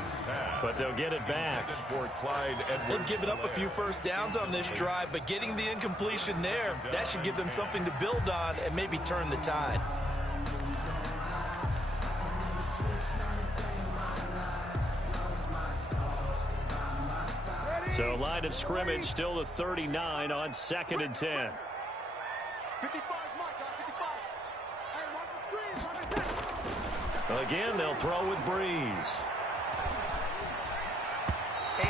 But they'll get it back. They've given up a few first downs on this drive, but getting the incompletion there, that should give them something to build on and maybe turn the tide. So line of scrimmage still the 39 on 2nd and 10. Again, they'll throw with Breeze.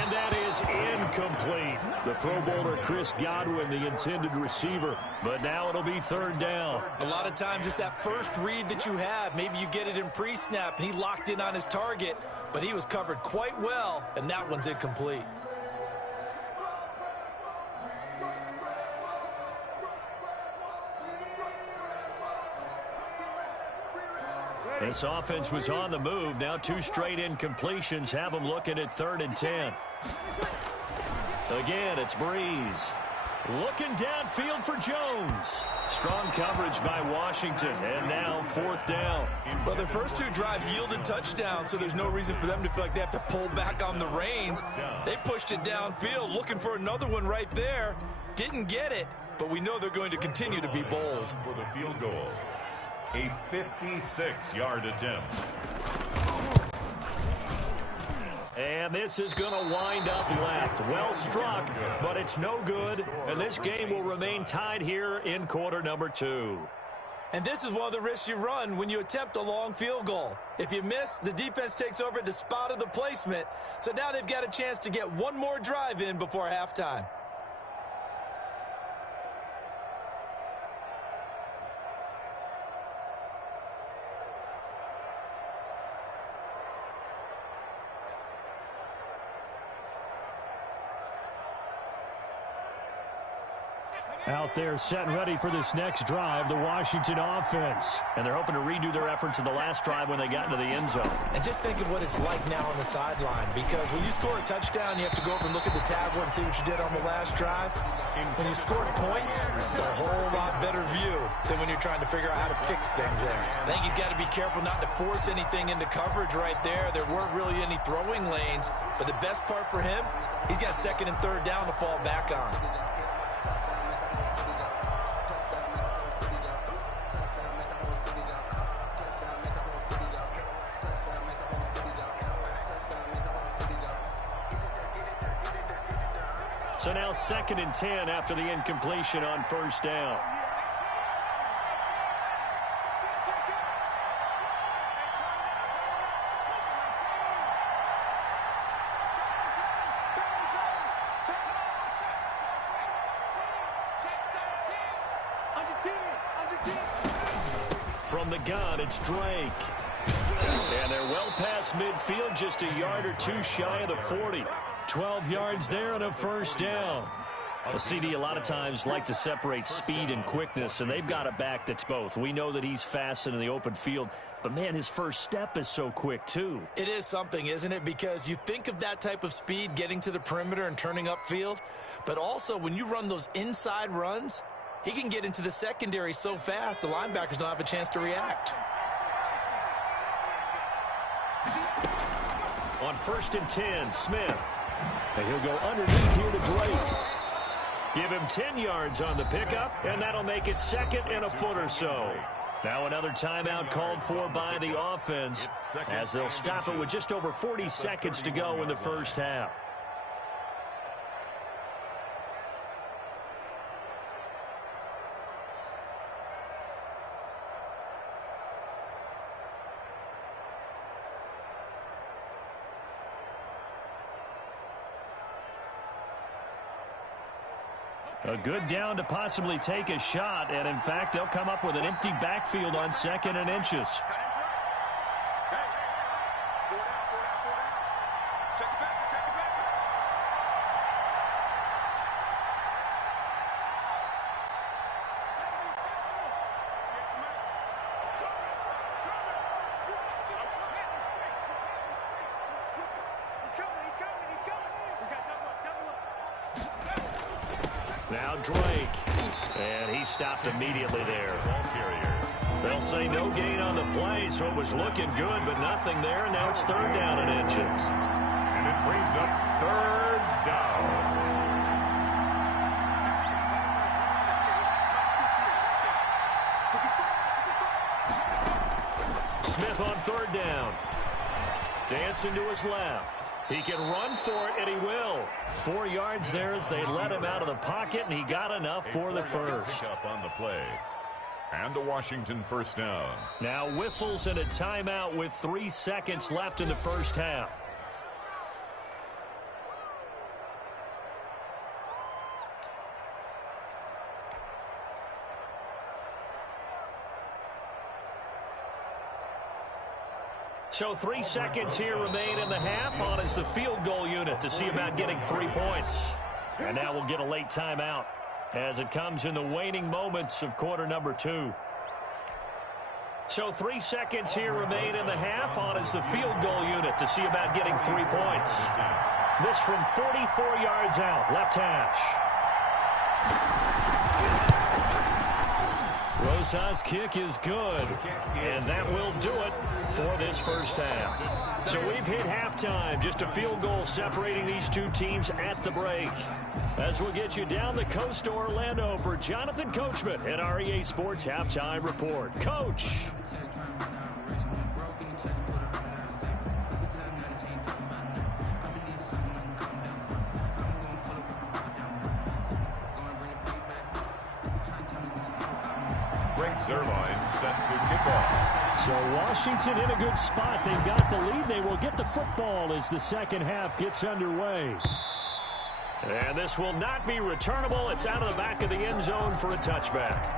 And that is incomplete. The Pro Bowler Chris Godwin, the intended receiver. But now it'll be third down. A lot of times it's that first read that you have. Maybe you get it in pre-snap, and he locked in on his target, but he was covered quite well, and that one's incomplete. This offense was on the move. Now 2 straight incompletions have them looking at 3rd and 10. Again, it's Breeze. Looking downfield for Jones. Strong coverage by Washington. And now 4th down. Well, their first 2 drives yielded touchdowns, so there's no reason for them to feel like they have to pull back on the reins. They pushed it downfield, looking for another one right there. Didn't get it, but we know they're going to continue to be bold. For the field goal. A 56-yard attempt. And this is going to wind up left. Well struck, but it's no good. And this game will remain tied here in quarter number 2. And this is one of the risks you run when you attempt a long field goal. If you miss, the defense takes over at the spot of the placement. So now they've got a chance to get one more drive in before halftime. Out there set and ready for this next drive, the Washington offense. And they're hoping to redo their efforts in the last drive when they got into the end zone. And just think of what it's like now on the sideline, because when you score a touchdown, you have to go over and look at the tablet and see what you did on the last drive. When you score points, it's a whole lot better view than when you're trying to figure out how to fix things there. I think he's got to be careful not to force anything into coverage right there. There weren't really any throwing lanes, but the best part for him, he's got 2nd and 3rd down to fall back on. So now 2nd and 10 after the incompletion on 1st down. From the gun, it's Drake. And they're well past midfield, just a yard or 2 shy of the 40. 12 yards there and a 1st down. A CD a lot of times like to separate speed and quickness, and they've got a back that's both. We know that he's fast in the open field, but, man, his first step is so quick, too. It is something, isn't it? Because you think of that type of speed getting to the perimeter and turning upfield, but also when you run those inside runs, he can get into the secondary so fast the linebackers don't have a chance to react. On 1st and 10, Smith. And he'll go underneath here to Drake. Give him 10 yards on the pickup, and that'll make it 2nd and a foot or so. Now another timeout called for by the offense as they'll stop it with just over 40 seconds to go in the first half. A good down to possibly take a shot, and in fact, they'll come up with an empty backfield on 2nd and inches. Now Drake, and he stopped immediately there. They'll say no gain on the play, so it was looking good, but nothing there. Now it's 3rd down and inches. And it brings up 3rd down. Smith on 3rd down. Dancing to his left. He can run for it, and he will. 4 yards there as they let him out of the pocket, and he got enough for the first. Up on the play. And a Washington 1st down. Now whistles and a timeout with 3 seconds left in the first half. So 3 seconds here remain in the half. On is the field goal unit to see about getting 3 points. And now we'll get a late timeout as it comes in the waning moments of quarter number 2. So 3 seconds here remain in the half. On is the field goal unit to see about getting 3 points. This from 44 yards out, left hash. Rosa's kick is good, and that will do it for this first half. So we've hit halftime, just a field goal separating these two teams at the break. As we'll get you down the coast to Orlando for Jonathan Coachman and our EA Sports Halftime Report. Coach. Zerline set to kick off. So Washington in a good spot. They've got the lead. They will get the football as the second half gets underway. And this will not be returnable. It's out of the back of the end zone for a touchback.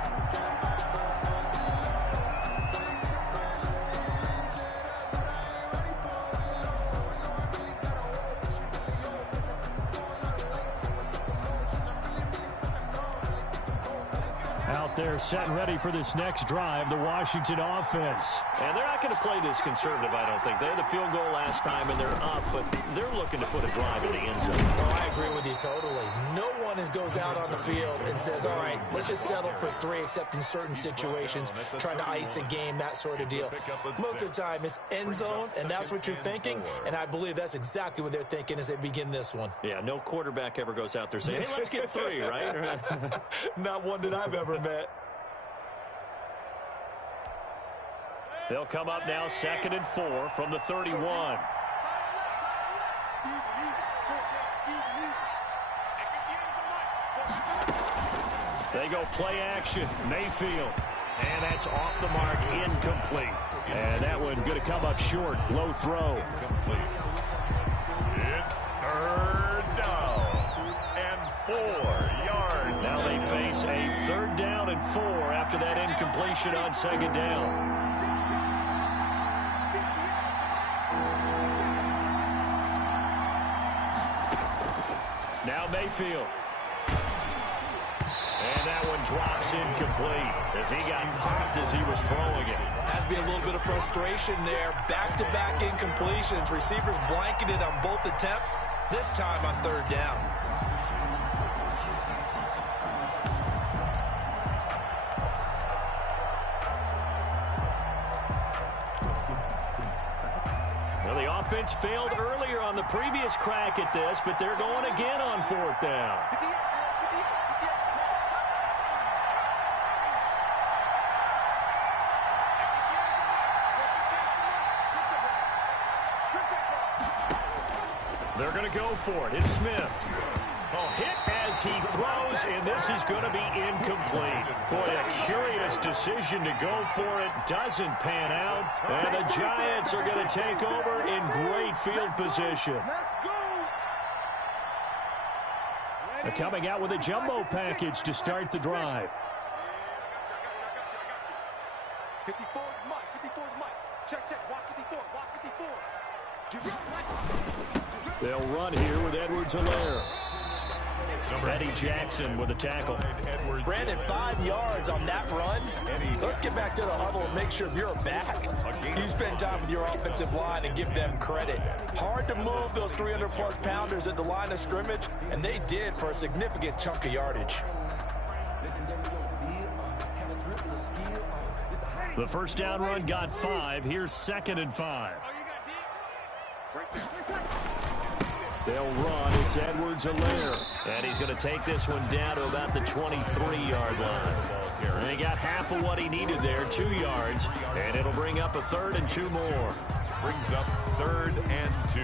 They're set and ready for this next drive, the Washington offense. And they're not going to play this conservative, I don't think. They had the field goal last time, and they're up, but they're looking to put a drive in the end zone. Oh, I agree with you totally. No one goes out on the field and says, all right, let's just settle for 3, except in certain situations, trying to ice a game, that sort of deal. Most of the time, it's end zone, and that's what you're thinking, and I believe that's exactly what they're thinking as they begin this one. Yeah, no quarterback ever goes out there saying, hey, let's get 3, right? Not one that I've ever met. They'll come up now 2nd and 4 from the 31. They go play action. Mayfield. And that's off the mark, incomplete. And that one going to come up short. Low throw. It's 3rd down and 4 yards. Now they face a 3rd down and 4 after that incompletion on 2nd down. Now Mayfield. And that one drops incomplete as he got popped as he was throwing it. Has to be a little bit of frustration there. Back-to-back incompletions. Receivers blanketed on both attempts, this time on 3rd down. Well, the offense failed earlier on the previous crack at this, but they're going again on 4th down. They're going to go for it. It's Smith. Oh, hit as he throws, and this is going to be incomplete. Boy, a curious decision to go for it. Doesn't pan out. And the Giants are going to take over in great field position. They're coming out with a jumbo package to start the drive. 54 is Mike. 54 is Mike. Check. Watch 54. Watch 54. They'll run here with Edwards-Helaire. Eddie Jackson with a tackle. Brandon, 5 yards on that run. Let's get back to the huddle and make sure you're back. You spend time with your offensive line and give them credit. Hard to move those 300-plus pounders at the line of scrimmage, and they did for a significant chunk of yardage. The first down run got 5. Here's 2nd and 5. They'll run. It's Edwards-Helaire. And he's going to take this one down to about the 23-yard line. And he got half of what he needed there, 2 yards. And it'll bring up a 3rd and 2 more. Brings up 3rd and 2.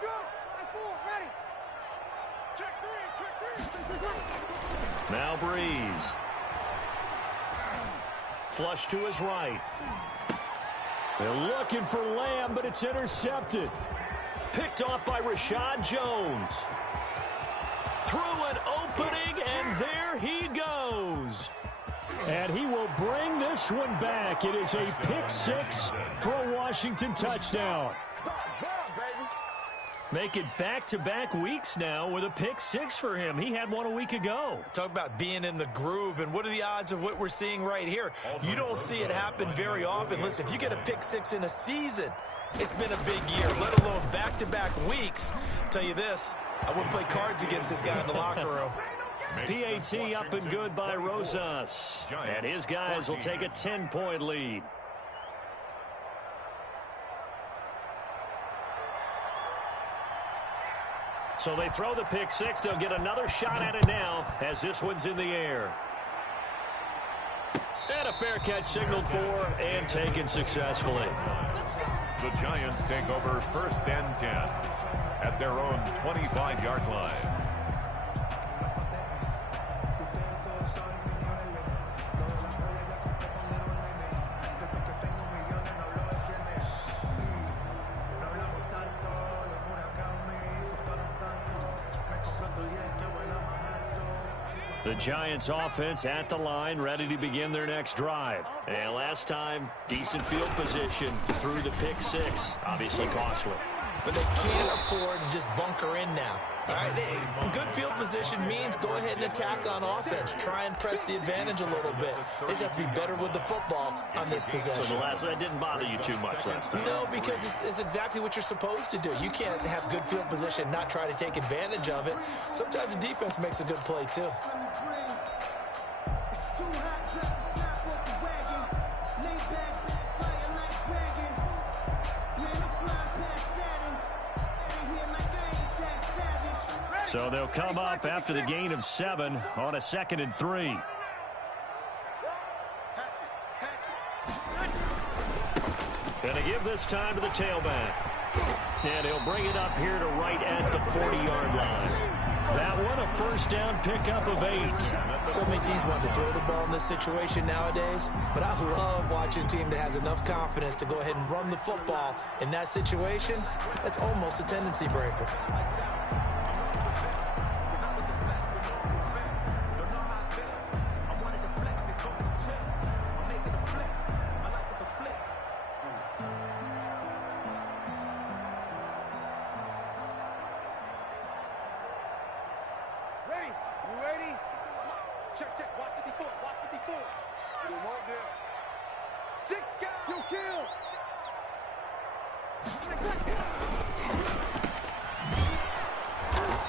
Good. 5-4, ready. Check 3. Now Breeze. Flush to his right. They're looking for Lamb, but it's intercepted. Picked off by Rashad Jones. Through an opening, and there he goes. And he will bring this one back. It is a pick six for a Washington touchdown. Make it back-to-back weeks now with a pick six for him. He had one a week ago. Talk about being in the groove, and what are the odds of what we're seeing right here? You don't see it happen very often. Listen, if you get a pick six in a season, it's been a big year, let alone back-to-back weeks. Tell you this, I wouldn't play cards against this guy in the locker room. PAT up and good by Rosas. And his guys will take a 10-point lead. So they throw the pick six. They'll get another shot at it now as this one's in the air. And a fair catch signaled for and taken successfully. The Giants take over 1st and 10 at their own 25-yard line. The Giants offense at the line, ready to begin their next drive. And last time, decent field position through the pick six. Obviously costly. But they can't afford to just bunker in now. All right, good field position means go ahead and attack on offense. Try and press the advantage a little bit. They just have to be better with the football on this possession. So that didn't bother you too much last time? No, because it's exactly what you're supposed to do. You can't have good field position and not try to take advantage of it. Sometimes the defense makes a good play, too. So they'll come up after the gain of 7 on a 2nd and 3. Gonna give this time to the tailback. And he'll bring it up here to right at the 40-yard line. That one a first down pickup of 8. So many teams want to throw the ball in this situation nowadays, but I love watching a team that has enough confidence to go ahead and run the football in that situation. That's almost a tendency breaker.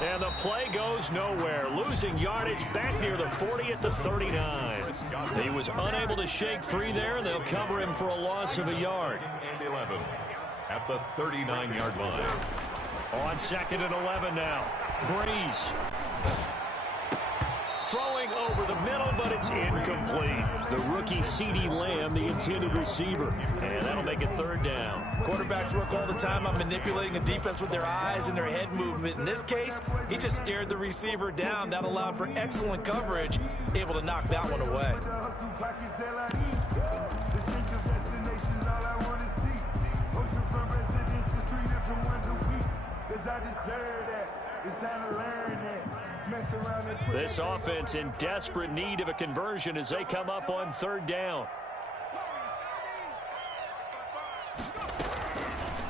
And the play goes nowhere. Losing yardage back near the 40 at the 39. He was unable to shake free there, and they'll cover him for a loss of a yard. And 11 at the 39-yard line. On 2nd and 11 now. Breeze. Throwing over the middle, but it's incomplete. The rookie CeeDee Lamb, the intended receiver. And that'll make it 3rd down. Quarterbacks work all the time on manipulating a defense with their eyes and their head movement. In this case, he just stared the receiver down. That allowed for excellent coverage, able to knock that one away. This offense in desperate need of a conversion as they come up on 3rd down.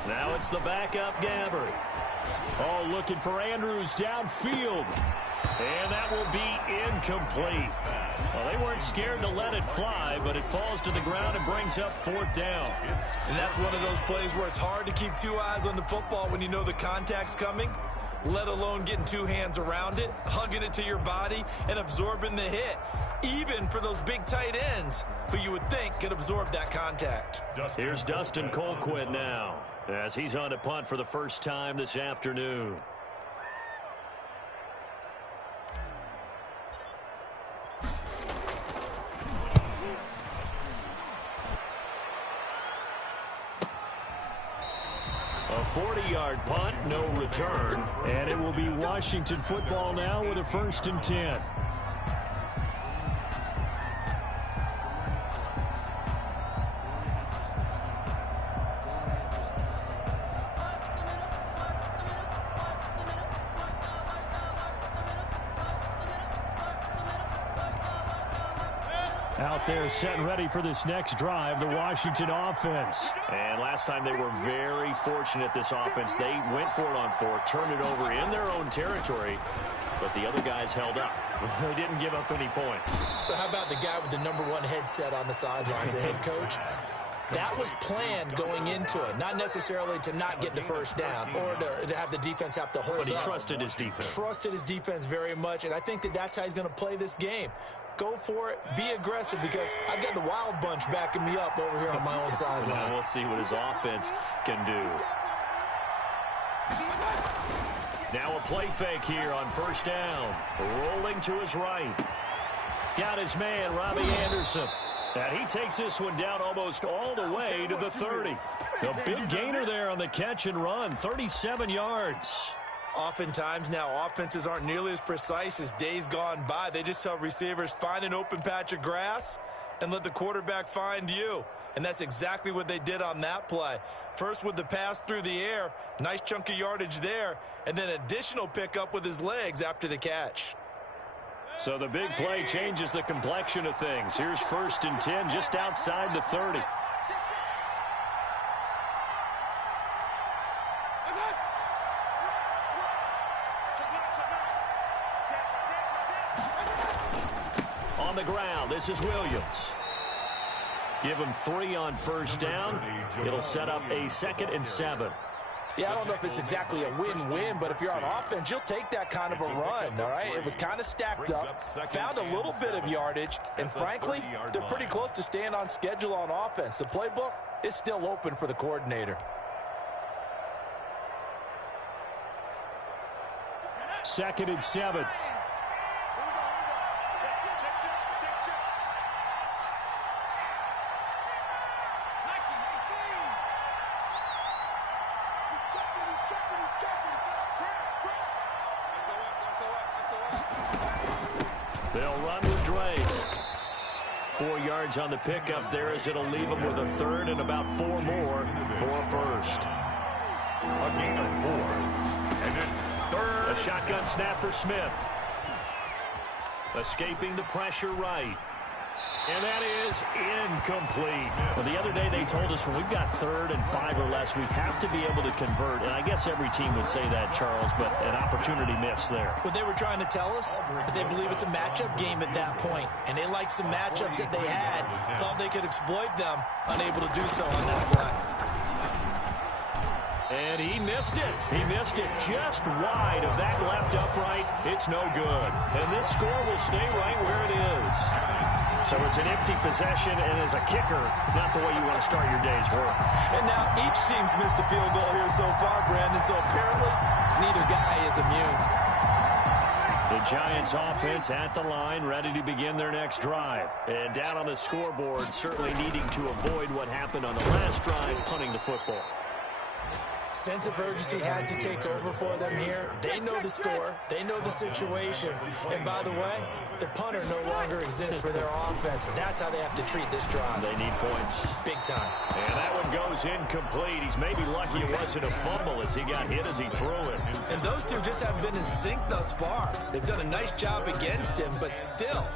Now it's the backup Gabbard. Oh, looking for Andrews downfield. And that will be incomplete. Well, they weren't scared to let it fly, but it falls to the ground and brings up 4th down. And that's one of those plays where it's hard to keep 2 eyes on the football when you know the contact's coming, let alone getting 2 hands around it, hugging it to your body, and absorbing the hit, even for those big tight ends who you would think could absorb that contact. Here's Dustin Colquitt now as he's on a punt for the first time this afternoon. A 40-yard punt, no return. And it will be Washington football now with a 1st and 10. Out there set and ready for this next drive, the Washington offense. And last time they were very fortunate, this offense. They went for it on 4, turned it over in their own territory, but the other guys held up. They didn't give up any points. So how about the guy with the #1 headset on the sidelines, the head coach? That was planned going into it, not necessarily to not get the first down or to have the defense have to hold up. But he trusted his defense. Trusted his defense very much, and I think that's how he's going to play this game. Go for it, be aggressive, because I've got the Wild Bunch backing me up over here on my own sideline. We'll see what his offense can do. Now a play fake here on first down. Rolling to his right. Got his man, Robbie Anderson. And he takes this one down almost all the way to the 30. A big gainer there on the catch and run, 37 yards. Oftentimes now, offenses aren't nearly as precise as days gone by. They just tell receivers, find an open patch of grass and let the quarterback find you. And that's exactly what they did on that play. First with the pass through the air, nice chunk of yardage there, and then additional pickup with his legs after the catch. So the big play changes the complexion of things. Here's 1st and 10 just outside the 30. On the ground, this is Williams. Give him 3 on first down. It'll set up a 2nd and 7. Yeah, I don't know if it's exactly a win-win, but if you're on offense, you'll take that kind of a run, all right? It was kind of stacked up, found a little bit of yardage, and frankly, they're pretty close to staying on schedule on offense. The playbook is still open for the coordinator. 2nd and 7. They'll run with Drake. 4 yards on the pickup there as it'll leave them with a 3rd and about 4 more for a 1st. A gain of 4. And it's 3rd. A shotgun snap for Smith. Escaping the pressure right. And that is incomplete. Well, the other day they told us when we've got 3rd and 5 or less, we have to be able to convert. And I guess every team would say that, Charles, but an opportunity missed there. What they were trying to tell us is they believe it's a matchup game at that point. And they liked some matchups that they had, thought they could exploit them, unable to do so on that play. And he missed it. He missed it just wide of that left upright. It's no good. And this score will stay right where it is. So it's an empty possession, and as a kicker, not the way you want to start your day's work. And now each team's missed a field goal here so far, Brandon, so apparently neither guy is immune. The Giants offense at the line, ready to begin their next drive. And down on the scoreboard, certainly needing to avoid what happened on the last drive, punting the football. Sense of urgency has to take over for them here. They know the score. They know the situation. And by the way, the punter no longer exists for their offense. That's how they have to treat this drive. They need points. Big time. And that one goes incomplete. He's maybe lucky it wasn't a fumble as he got hit as he threw it. And those two just haven't been in sync thus far. They've done a nice job against him, but still,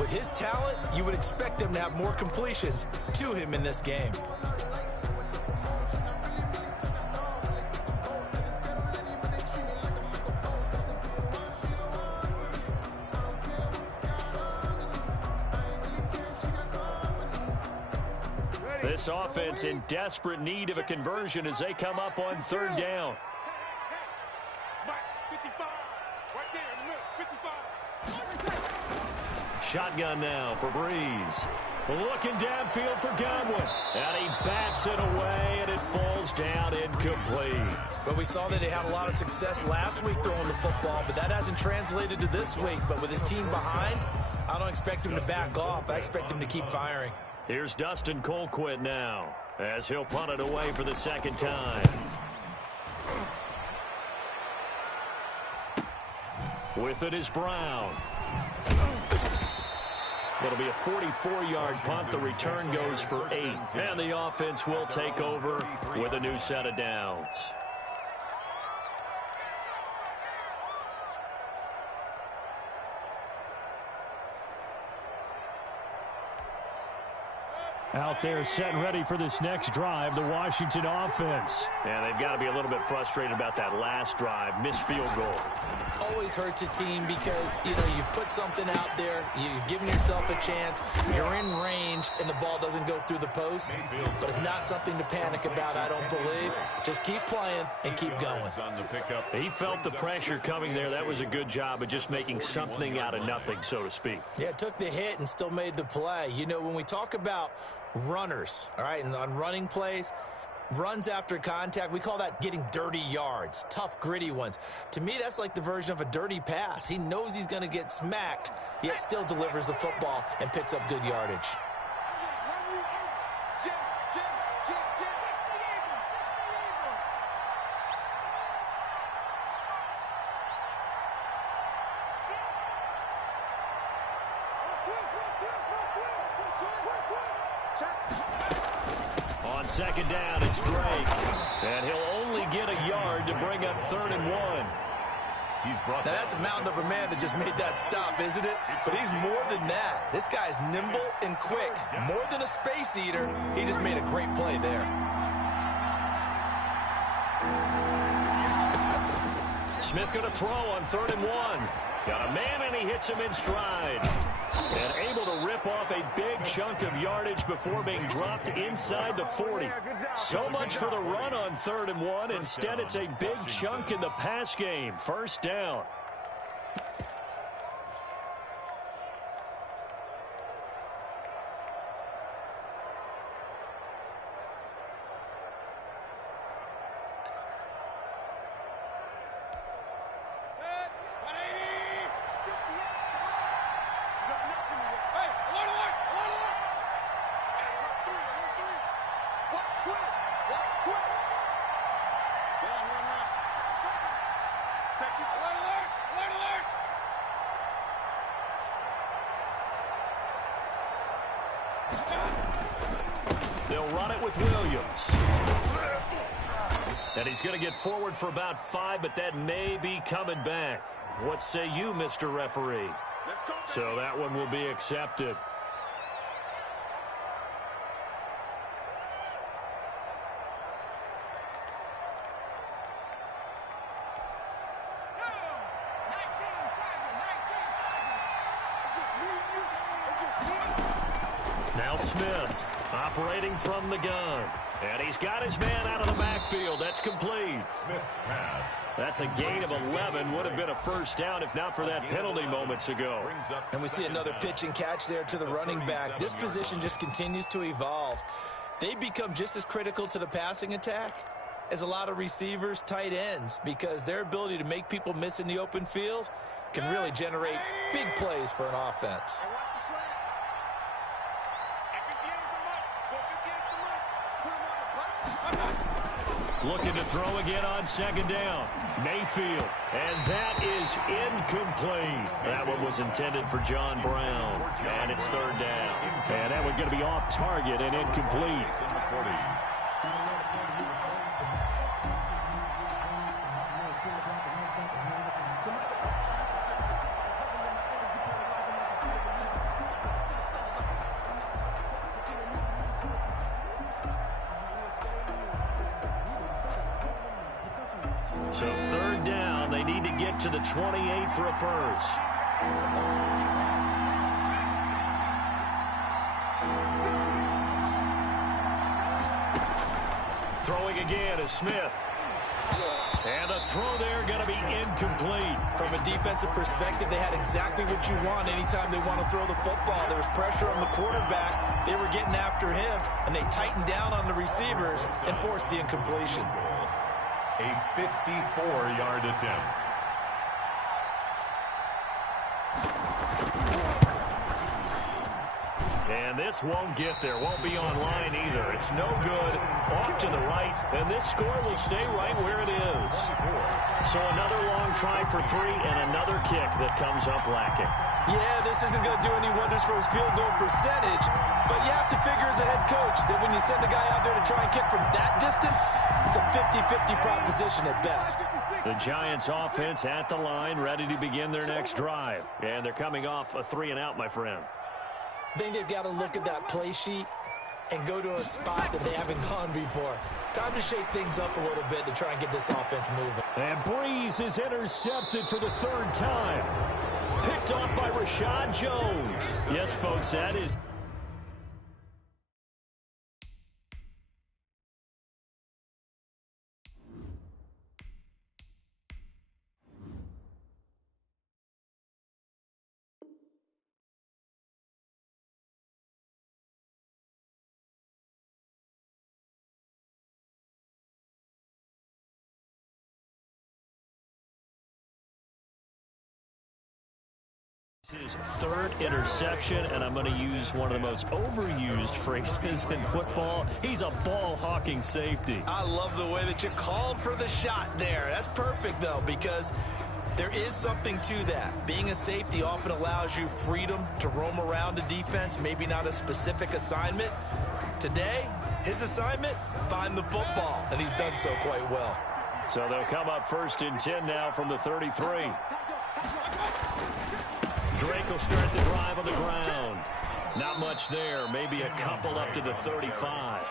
with his talent, you would expect them to have more completions to him in this game. This offense in desperate need of a conversion as they come up on 3rd down. Shotgun now for Breeze. Looking downfield for Godwin. And he bats it away, and it falls down incomplete. But we saw that they had a lot of success last week throwing the football, but that hasn't translated to this week. But with his team behind, I don't expect him to back off. I expect him to keep firing. Here's Dustin Colquitt now as he'll punt it away for the 2nd time. With it is Brown. It'll be a 44-yard punt. The return goes for 8. And the offense will take over with a new set of downs. Out there set and ready for this next drive, the Washington offense. And they've got to be a little bit frustrated about that last drive, missed field goal. Always hurts a team because, you put something out there, you've given yourself a chance, you're in range, and the ball doesn't go through the post. But it's not something to panic about, I don't believe. Just keep playing and keep going. He felt the pressure coming there. That was a good job of just making something out of nothing, so to speak. Yeah, took the hit and still made the play. When we talk about runners, all right, and on running plays, runs after contact, we call that getting dirty yards, tough, gritty ones. To me, that's like the version of a dirty pass. He knows he's going to get smacked, yet still delivers the football and picks up good yardage. On second down, it's Drake. And he'll only get a yard to bring up 3rd and 1. Now, that's a mountain of a man that just made that stop, isn't it? But he's more than that. This guy's nimble and quick. More than a space eater, he just made a great play there. Smith going to throw on 3rd and 1. Got a man, and he hits him in stride. And able to rip off a big chunk of yardage before being dropped inside the 40. So much for the run on 3rd and 1. Instead, it's a big chunk in the pass game. 1st down. They'll run it with Williams. And he's going to get forward for about 5, but that may be coming back. What say you, Mr. Referee? So that one will be accepted. Now Smith operating from the gun. And he's got his man out of the backfield. That's complete. Smith's pass. That's a gain of 11. Would have been a 1st down if not for that penalty moments ago. And we see another pitch and catch there to the running back. This position just continues to evolve. They become just as critical to the passing attack as a lot of receivers, tight ends, because their ability to make people miss in the open field can really generate big plays for an offense. Looking to throw again on 2nd down. Mayfield. And that is incomplete. That one was intended for John Brown. And it's 3rd down. And that one's going to be off target and incomplete. So 3rd down, they need to get to the 28 for a 1st. Throwing again is Smith. And the throw there going to be incomplete. From a defensive perspective, they had exactly what you want anytime they want to throw the football. There was pressure on the quarterback. They were getting after him, and they tightened down on the receivers and forced the incompletion. A 54-yard attempt. And this won't get there, won't be online either. It's no good, off to the right, and this score will stay right where it is. So another long try for 3 and another kick that comes up lacking. Yeah, this isn't going to do any wonders for his field goal percentage, but you have to figure as a head coach that when you send a guy out there to try and kick from that distance, it's a 50-50 proposition at best. The Giants offense at the line, ready to begin their next drive. And they're coming off a 3 and out, my friend. I think they've got to look at that play sheet and go to a spot that they haven't gone before. Time to shake things up a little bit to try and get this offense moving. And Breeze is intercepted for the third time. Picked off by Rashad Jones. Yes, folks, that is... his third interception, and I'm going to use one of the most overused phrases in football. He's a ball-hawking safety. I love the way that you called for the shot there. That's perfect, though, because there is something to that. Being a safety often allows you freedom to roam around a defense, maybe not a specific assignment. Today, his assignment, find the football, and he's done so quite well. So they'll come up 1st and 10 now from the 33. Drake will start the drive on the ground. Not much there. Maybe a couple up to the 35.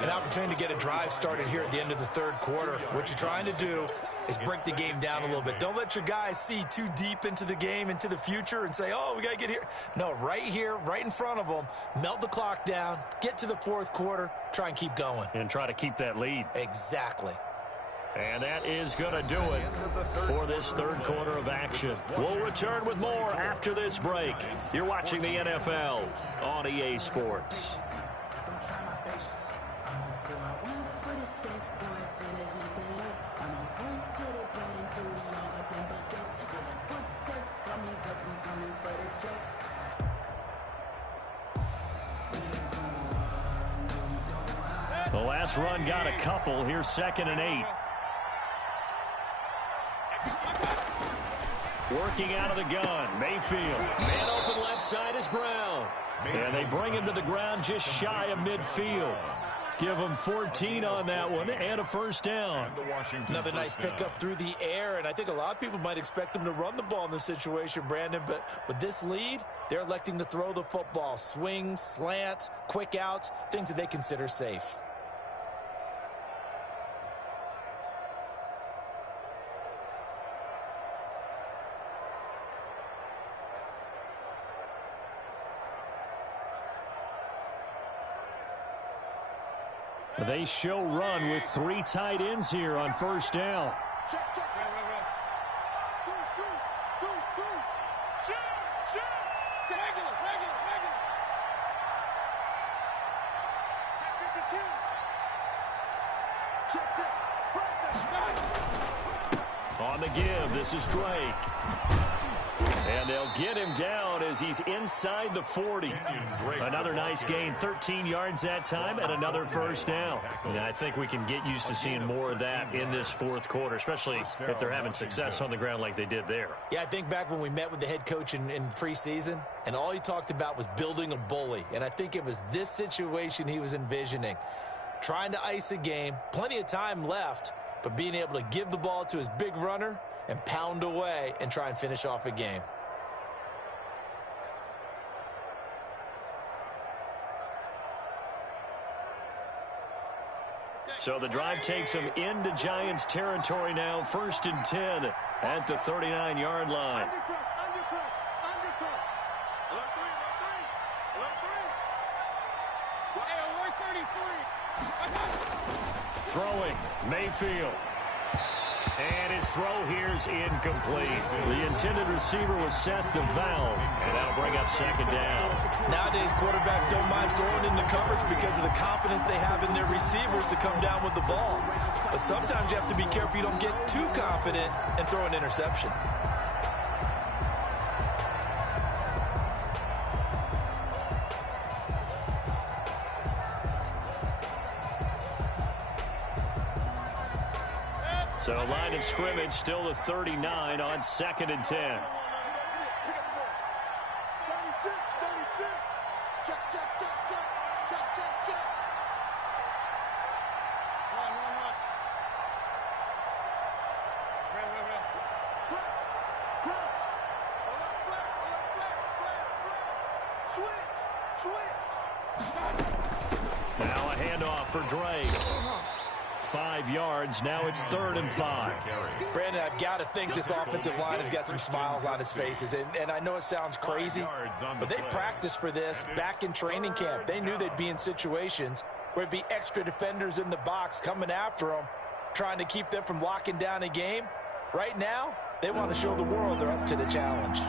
An opportunity to get a drive started here at the end of the third quarter. What you're trying to do is break the game down a little bit. Don't let your guys see too deep into the game, into the future, and say, oh, we got to get here. No, right here, right in front of them, melt the clock down, get to the fourth quarter, try and keep going. And try to keep that lead. Exactly. And that is going to do it for this third quarter of action. We'll return with more after this break. You're watching the NFL on EA Sports. The last run got a couple. Here's 2nd and 8. Working out of the gun, Mayfield. Man open left side is Brown. And they bring him to the ground just shy of midfield. Give him 14 on that one and a first down. Another nice pickup through the air, and I think a lot of people might expect them to run the ball in this situation, Brandon, but with this lead, they're electing to throw the football. Swings, slants, quick outs, things that they consider safe. They show run with 3 tight ends here on first down. Check. On the give, this is Drake. And they'll get him down as he's inside the 40. Another nice gain, 13 yards that time, and another first down. And I think we can get used to seeing more of that in this fourth quarter, especially if they're having success on the ground like they did there. Yeah, I think back when we met with the head coach in preseason, and all he talked about was building a bully. And I think it was this situation he was envisioning. Trying to ice a game, plenty of time left, but being able to give the ball to his big runner and pound away and try and finish off a game. So the drive takes him into Giants territory now. 1st and 10 at the 39-yard line. Throwing, Mayfield. And his throw here is incomplete. The intended receiver was set to Valve, and that'll bring up 2nd down. Nowadays, quarterbacks don't mind throwing into coverage because of the confidence they have in their receivers to come down with the ball. But sometimes you have to be careful you don't get too confident and throw an interception. So line of scrimmage still the 39 on 2nd and 10. 36. Check. Crouch. Switch. Now a handoff for Drake. 5 yards. Now it's 3rd and 5. Brandon, I've got to think this offensive line has got some smiles on its faces. And I know it sounds crazy, but they practiced for this back in training camp. They knew they'd be in situations where there'd be extra defenders in the box coming after them, trying to keep them from locking down a game. Right now, they want to show the world they're up to the challenge.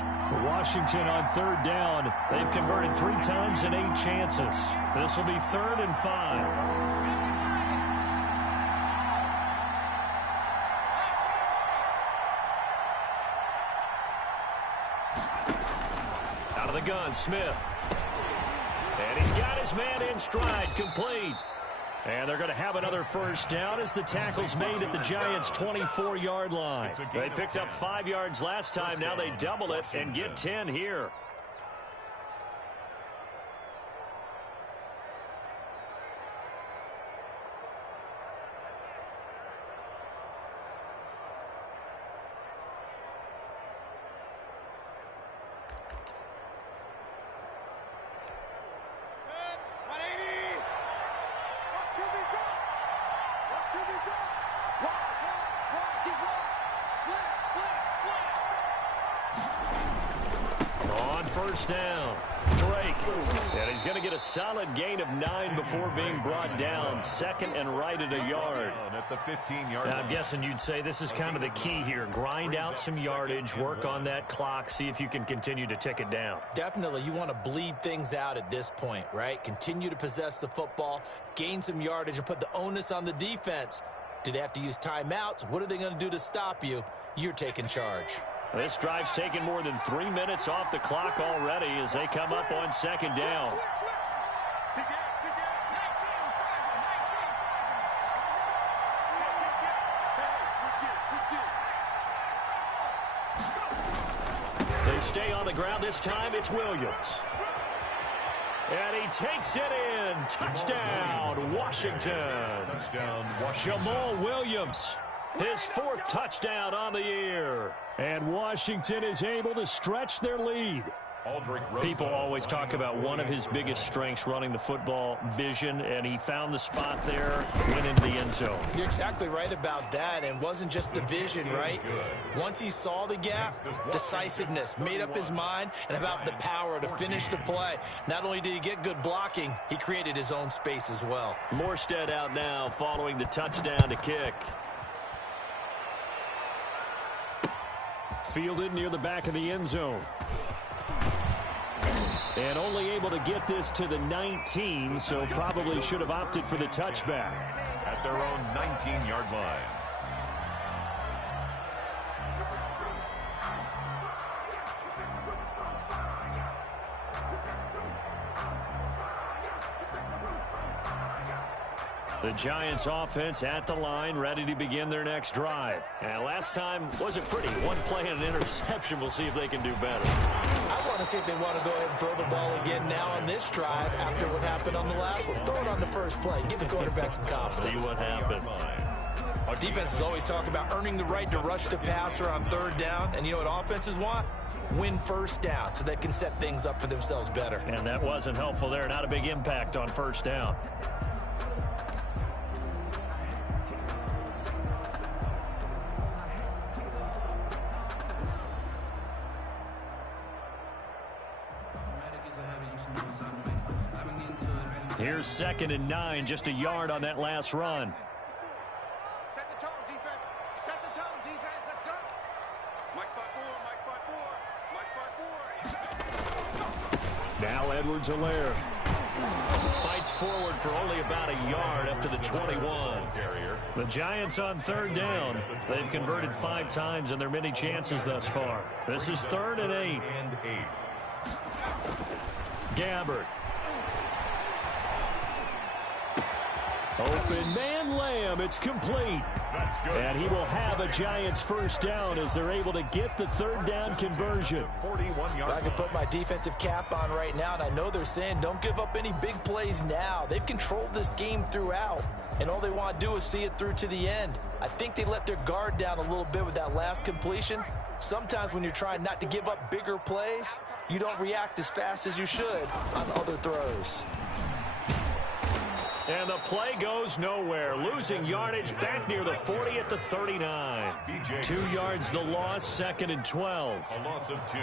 Washington on 3rd down. They've converted 3 times in 8 chances. This will be 3rd and 5. Out of the gun, Smith. And he's got his man in stride, complete. And they're going to have another 1st down as the tackle's made at the Giants' 24-yard line. They picked up 5 yards last time. Now they double it and get 10 here. On 1st down, Drake. And he's going to get a solid gain of 9 before being brought down. 2nd and right at a yard. At the 15-yard line. I'm guessing you'd say this is kind of the key here. Grind out some yardage, work on that clock, see if you can continue to tick it down. Definitely, you want to bleed things out at this point, right? Continue to possess the football, gain some yardage, and put the onus on the defense. Do they have to use timeouts? What are they going to do to stop you? You're taking charge. This drive's taken more than 3 minutes off the clock already as they come up on 2nd down. They stay on the ground. This time it's Williams. And he takes it in. Touchdown, Washington. Touchdown, Washington. Jamal Williams, his 4th touchdown on the year. And Washington is able to stretch their lead. People always talk about one of his biggest strengths, running the football, vision, and he found the spot there, went into the end zone. You're exactly right about that, and it wasn't just the vision, right? Once he saw the gap, decisiveness, made up his mind, and about the power to finish the play. Not only did he get good blocking, he created his own space as well. Morstead out now following the touchdown to kick. Fielded near the back of the end zone. And only able to get this to the 19, so probably should have opted for the touchback. At their own 19-yard line. The Giants offense at the line, ready to begin their next drive. And last time wasn't pretty. One play and an interception. We'll see if they can do better. I want to see if they want to go ahead and throw the ball again now on this drive after what happened on the last one. Throw it on the first play. Give the quarterback some confidence. See what happens. Our defenses always talk about earning the right to rush the passer on 3rd down. And you know what offenses want? Win 1st down so they can set things up for themselves better. And that wasn't helpful there. Not a big impact on 1st down. Here's 2nd and 9, just a yard on that last run. Set the tone, defense. Set the tone, defense. Let's go. Mike spot 4, Mike spot 4, Mike spot 4. Now Edwards-Helaire fights forward for only about a yard up to the 21. The Giants on 3rd down. They've converted 5 times in their many chances thus far. This is 3rd and 8. Gabbert. Open man, Lamb. It's complete. And he will have a Giants 1st down as they're able to get the 3rd down conversion. I can put my defensive cap on right now, and I know they're saying don't give up any big plays now. They've controlled this game throughout, and all they want to do is see it through to the end. I think they let their guard down a little bit with that last completion. Sometimes when you're trying not to give up bigger plays, you don't react as fast as you should on other throws. And the play goes nowhere. Losing yardage back near the 40 at the 39. 2 yards the loss, 2nd and 12. A loss of 2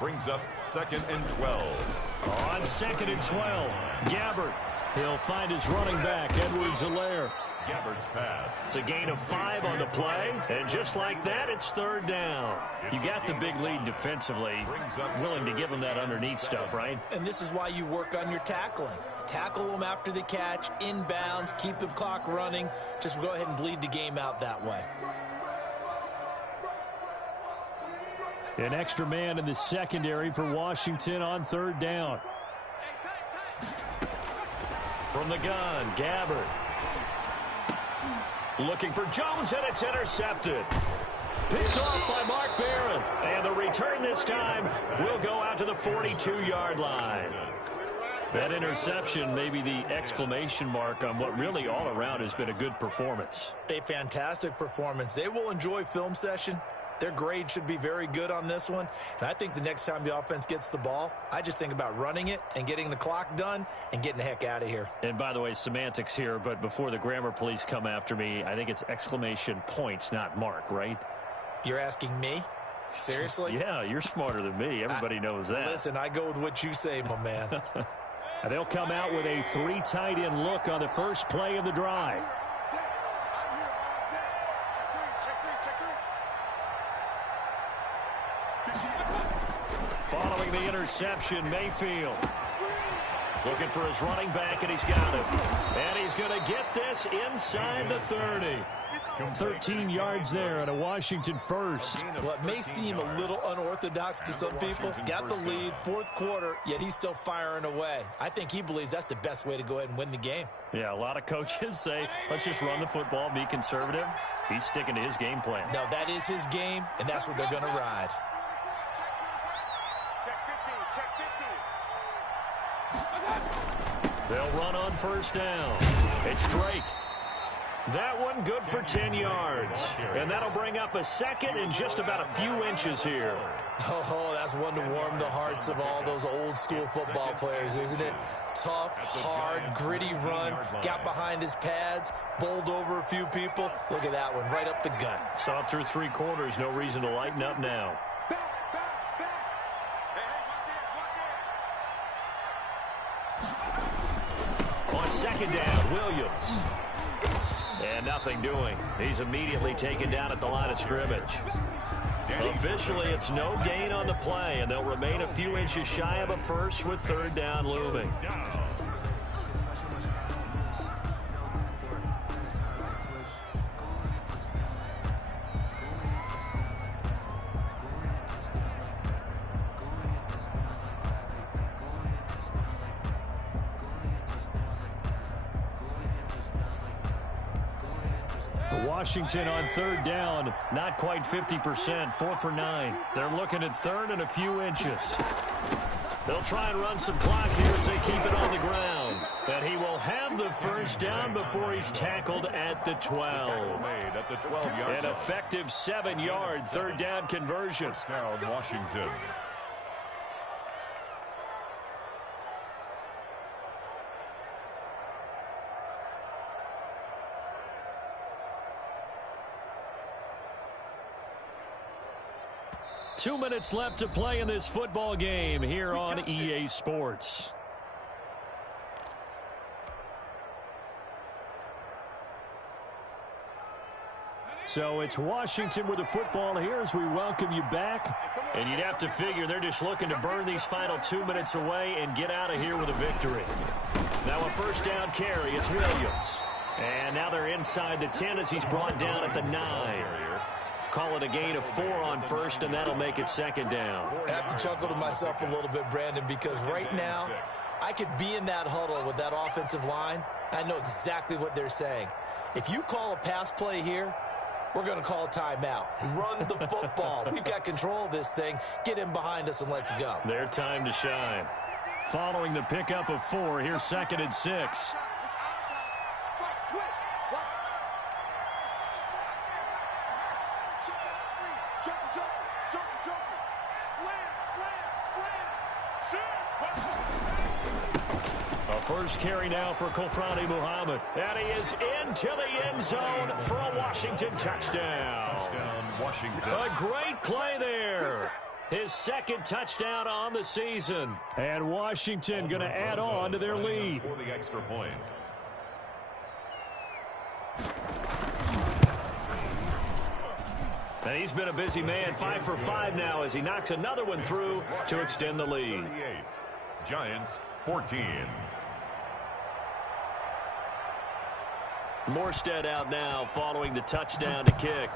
brings up 2nd and 12. On 2nd and 12, Gabbert. He'll find his running back, Edwards-Helaire. Gabbert's pass. It's a gain of 5 on the play, and just like that, it's 3rd down. You got the big lead defensively, willing to give them that underneath stuff, right? And this is why you work on your tackling. Tackle them after the catch, inbounds, keep the clock running. Just go ahead and bleed the game out that way. An extra man in the secondary for Washington on 3rd down. From the gun, Gabbert. Looking for Jones, and it's intercepted. Picked off by Mark Barron. And the return this time will go out to the 42-yard line. That interception may be the exclamation mark on what really all around has been a good performance. A fantastic performance. They will enjoy film session. Their grade should be very good on this one. And I think the next time the offense gets the ball, I just think about running it and getting the clock done and getting the heck out of here. And by the way, semantics here, but before the grammar police come after me, I think it's exclamation point, not mark, right? You're asking me? Seriously? Yeah, you're smarter than me. Everybody knows that. Listen, I go with what you say, my man. And they'll come out with a 3 tight end look on the first play of the drive. Following the interception, Mayfield looking for his running back, and he's got it. And he's going to get this inside the 30. 13 yards there and a Washington first. What may seem a little unorthodox to some people, got the lead, 4th quarter, yet he's still firing away. I think he believes that's the best way to go ahead and win the game. Yeah, a lot of coaches say, let's just run the football, be conservative. He's sticking to his game plan. No, that is his game, and that's what they're going to ride. They'll run on 1st down. It's Drake. That one good for 10 yards. And that'll bring up a 2nd and just about a few inches here. Oh, that's one to warm the hearts of all those old school football players, isn't it? Tough, hard, gritty run, got behind his pads, bowled over a few people. Look at that one, right up the gut. Saw it through 3 quarters, no reason to lighten up now. On 2nd down, Williams. And nothing doing. He's immediately taken down at the line of scrimmage. Officially, it's no gain on the play, and they'll remain a few inches shy of a first with 3rd down looming. Washington on 3rd down, not quite 50%, 4 for 9. They're looking at 3rd and a few inches. They'll try and run some clock here as they keep it on the ground. And he will have the 1st down before he's tackled at the 12. An effective 7-yard 3rd down conversion. Down Washington. Two minutes left to play in this football game here on EA Sports. So it's Washington with the football here as we welcome you back. And you'd have to figure they're just looking to burn these final 2 minutes away and get out of here with a victory. Now a 1st down carry, it's Williams. And now they're inside the 10 as he's brought down at the 9. Call it a gain of 4 on 1st, and that'll make it 2nd down. I have to chuckle to myself a little bit, Brandon, because right now I could be in that huddle with that offensive line. I know exactly what they're saying. If you call a pass play here, we're going to call a timeout. Run the football. We've got control of this thing. Get in behind us and let's go. Their time to shine. Following the pickup of 4, here's 2nd and 6. first carry now for Kofrani Muhammad. And he is into the end zone for a Washington touchdown. Touchdown, Washington. A great play there. His second touchdown on the season. And Washington going to add on to their lead. For the extra point. And he's been a busy man, 5 for 5 now as he knocks another one through to extend the lead. 38. Giants 14. Morstead out now following the touchdown to kick.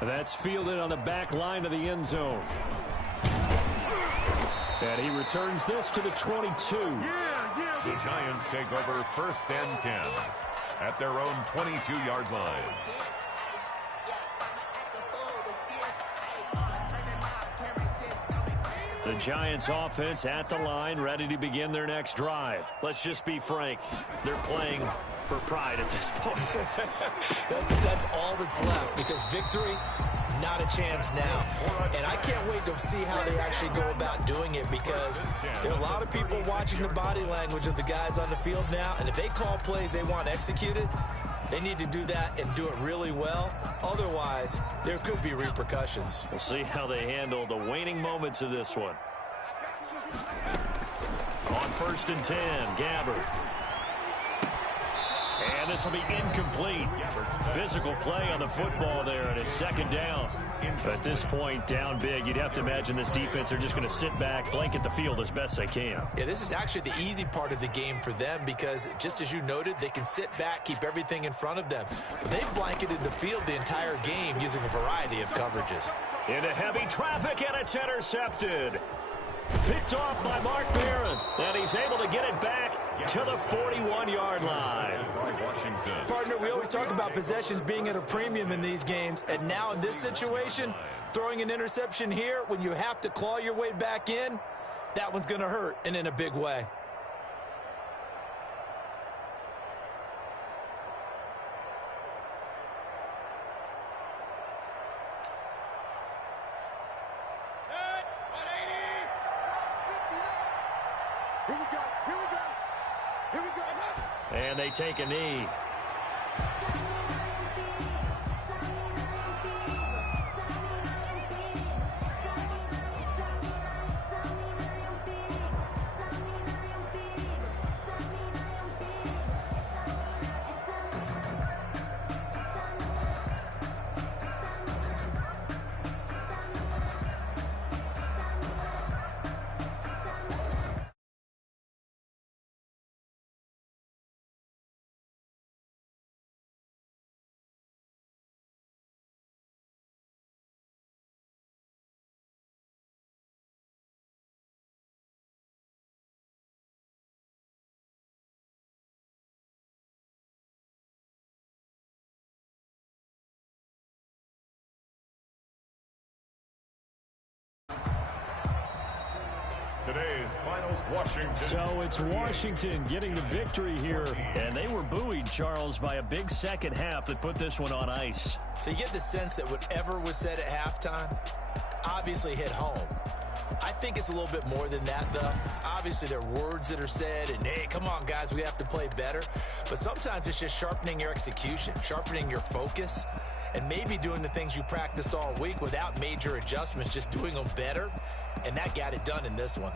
That's fielded on the back line of the end zone. And he returns this to the 22. The Giants take over first and 10 at their own 22-yard line. The Giants offense at the line, ready to begin their next drive. Let's just be frank. They're playing for pride at this point. That's all that's left, because victory, not a chance now. And I can't wait to see how they actually go about doing it, because there are a lot of people watching the body language of the guys on the field now, and if they call plays they want executed, they need to do that and do it really well. Otherwise, there could be repercussions. We'll see how they handle the waning moments of this one. On first and 10, Gabbert. And this will be incomplete. Physical play on the football there, and it's second down. At this point, down big, you'd have to imagine this defense are just going to sit back, blanket the field as best they can. Yeah, this is actually the easy part of the game for them, because just as you noted, they can sit back, keep everything in front of them. But they've blanketed the field the entire game using a variety of coverages. Into heavy traffic, and it's intercepted. Picked off by Mark Barron, and he's able to get it back to the 41-yard line. Partner, we always talk about possessions being at a premium in these games, and now in this situation, throwing an interception here when you have to claw your way back in, that one's going to hurt, and in a big way. And they take a knee. Today's finals, Washington. So it's Washington getting the victory here. And they were buoyed, Charles, by a big second half that put this one on ice. So you get the sense that whatever was said at halftime obviously hit home. I think it's a little bit more than that, though. Obviously, there are words that are said, and, hey, come on, guys, we have to play better. But sometimes it's just sharpening your execution, sharpening your focus, and maybe doing the things you practiced all week without major adjustments, just doing them better. And that got it done in this one.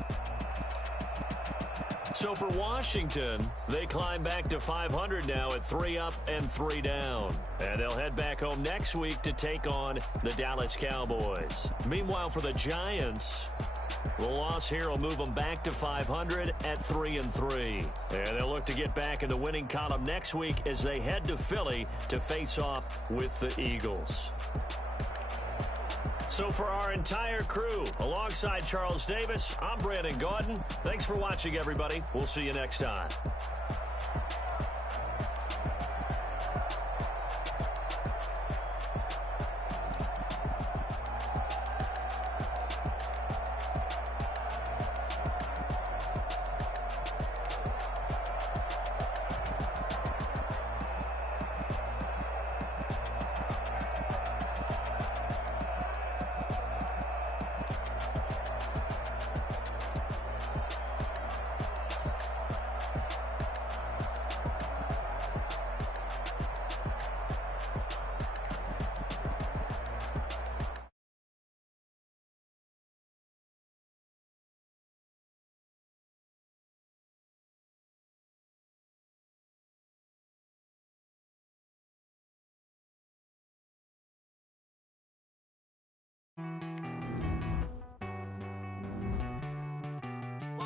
So for Washington, they climb back to 500 now at 3 up and 3 down. And they'll head back home next week to take on the Dallas Cowboys. Meanwhile, for the Giants, the loss here will move them back to 500 at 3 and 3. And they'll look to get back in the winning column next week as they head to Philly to face off with the Eagles. So for our entire crew, alongside Charles Davis, I'm Brandon Gaudin. Thanks for watching, everybody. We'll see you next time.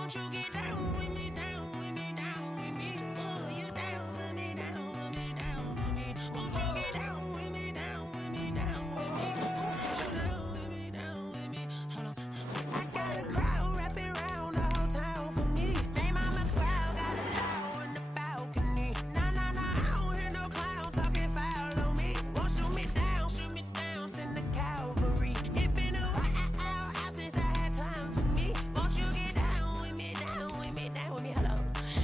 Won't you get down with me, down with me, down with me? Oh, you down with me, down with me, down with me. Won't you get down with me, down with me, down with me? Oh, you down with me, down with me. Hold on. I got a crowd wrapping around the whole town for me. Name on my crowd, got it loud in the balcony. Nah, nah, nah, I don't hear no clown talking foul on me. Won't shoot me down, send the cavalry. It been a while since I had time for me. Won't you get down with me, down with me, down with me? Hello.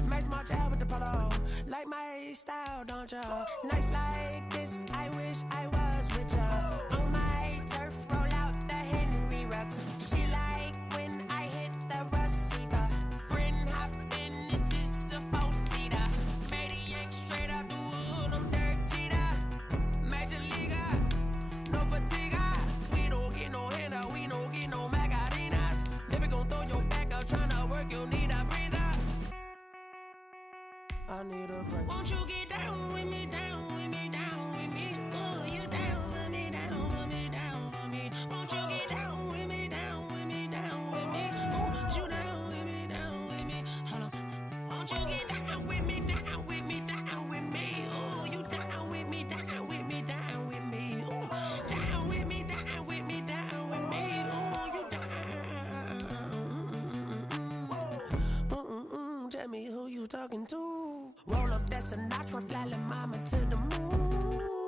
Nice smart job with the polo. Like my style, don't y'all? Nice like this, I wish I was with y'all. On my turf, roll out the Henry Rux. She like when I hit the receiver. Friend hop in, this is a four-seater. Maniac straight out the wood, I'm dirt cheater. Major leaguer, no fatigue. We don't get no handout, we don't get no Magarinas. Never gon' throw your back out, tryna work, you need a breather. I need a break. Won't you get down with me, down with me, down with me? Oh, you down with me, down with me, down with me. Won't you get down with me, down with me, down with me? Oh, you down with me, down with me. Hold on. Won't you get down with me, down with me, down with me? Oh, you down with me, down with me, down with me. Oh, down with me, down with me, down with me. Oh, you down. Tell me who you talking to. Roll up that Sinatra, fly like mama to the moon.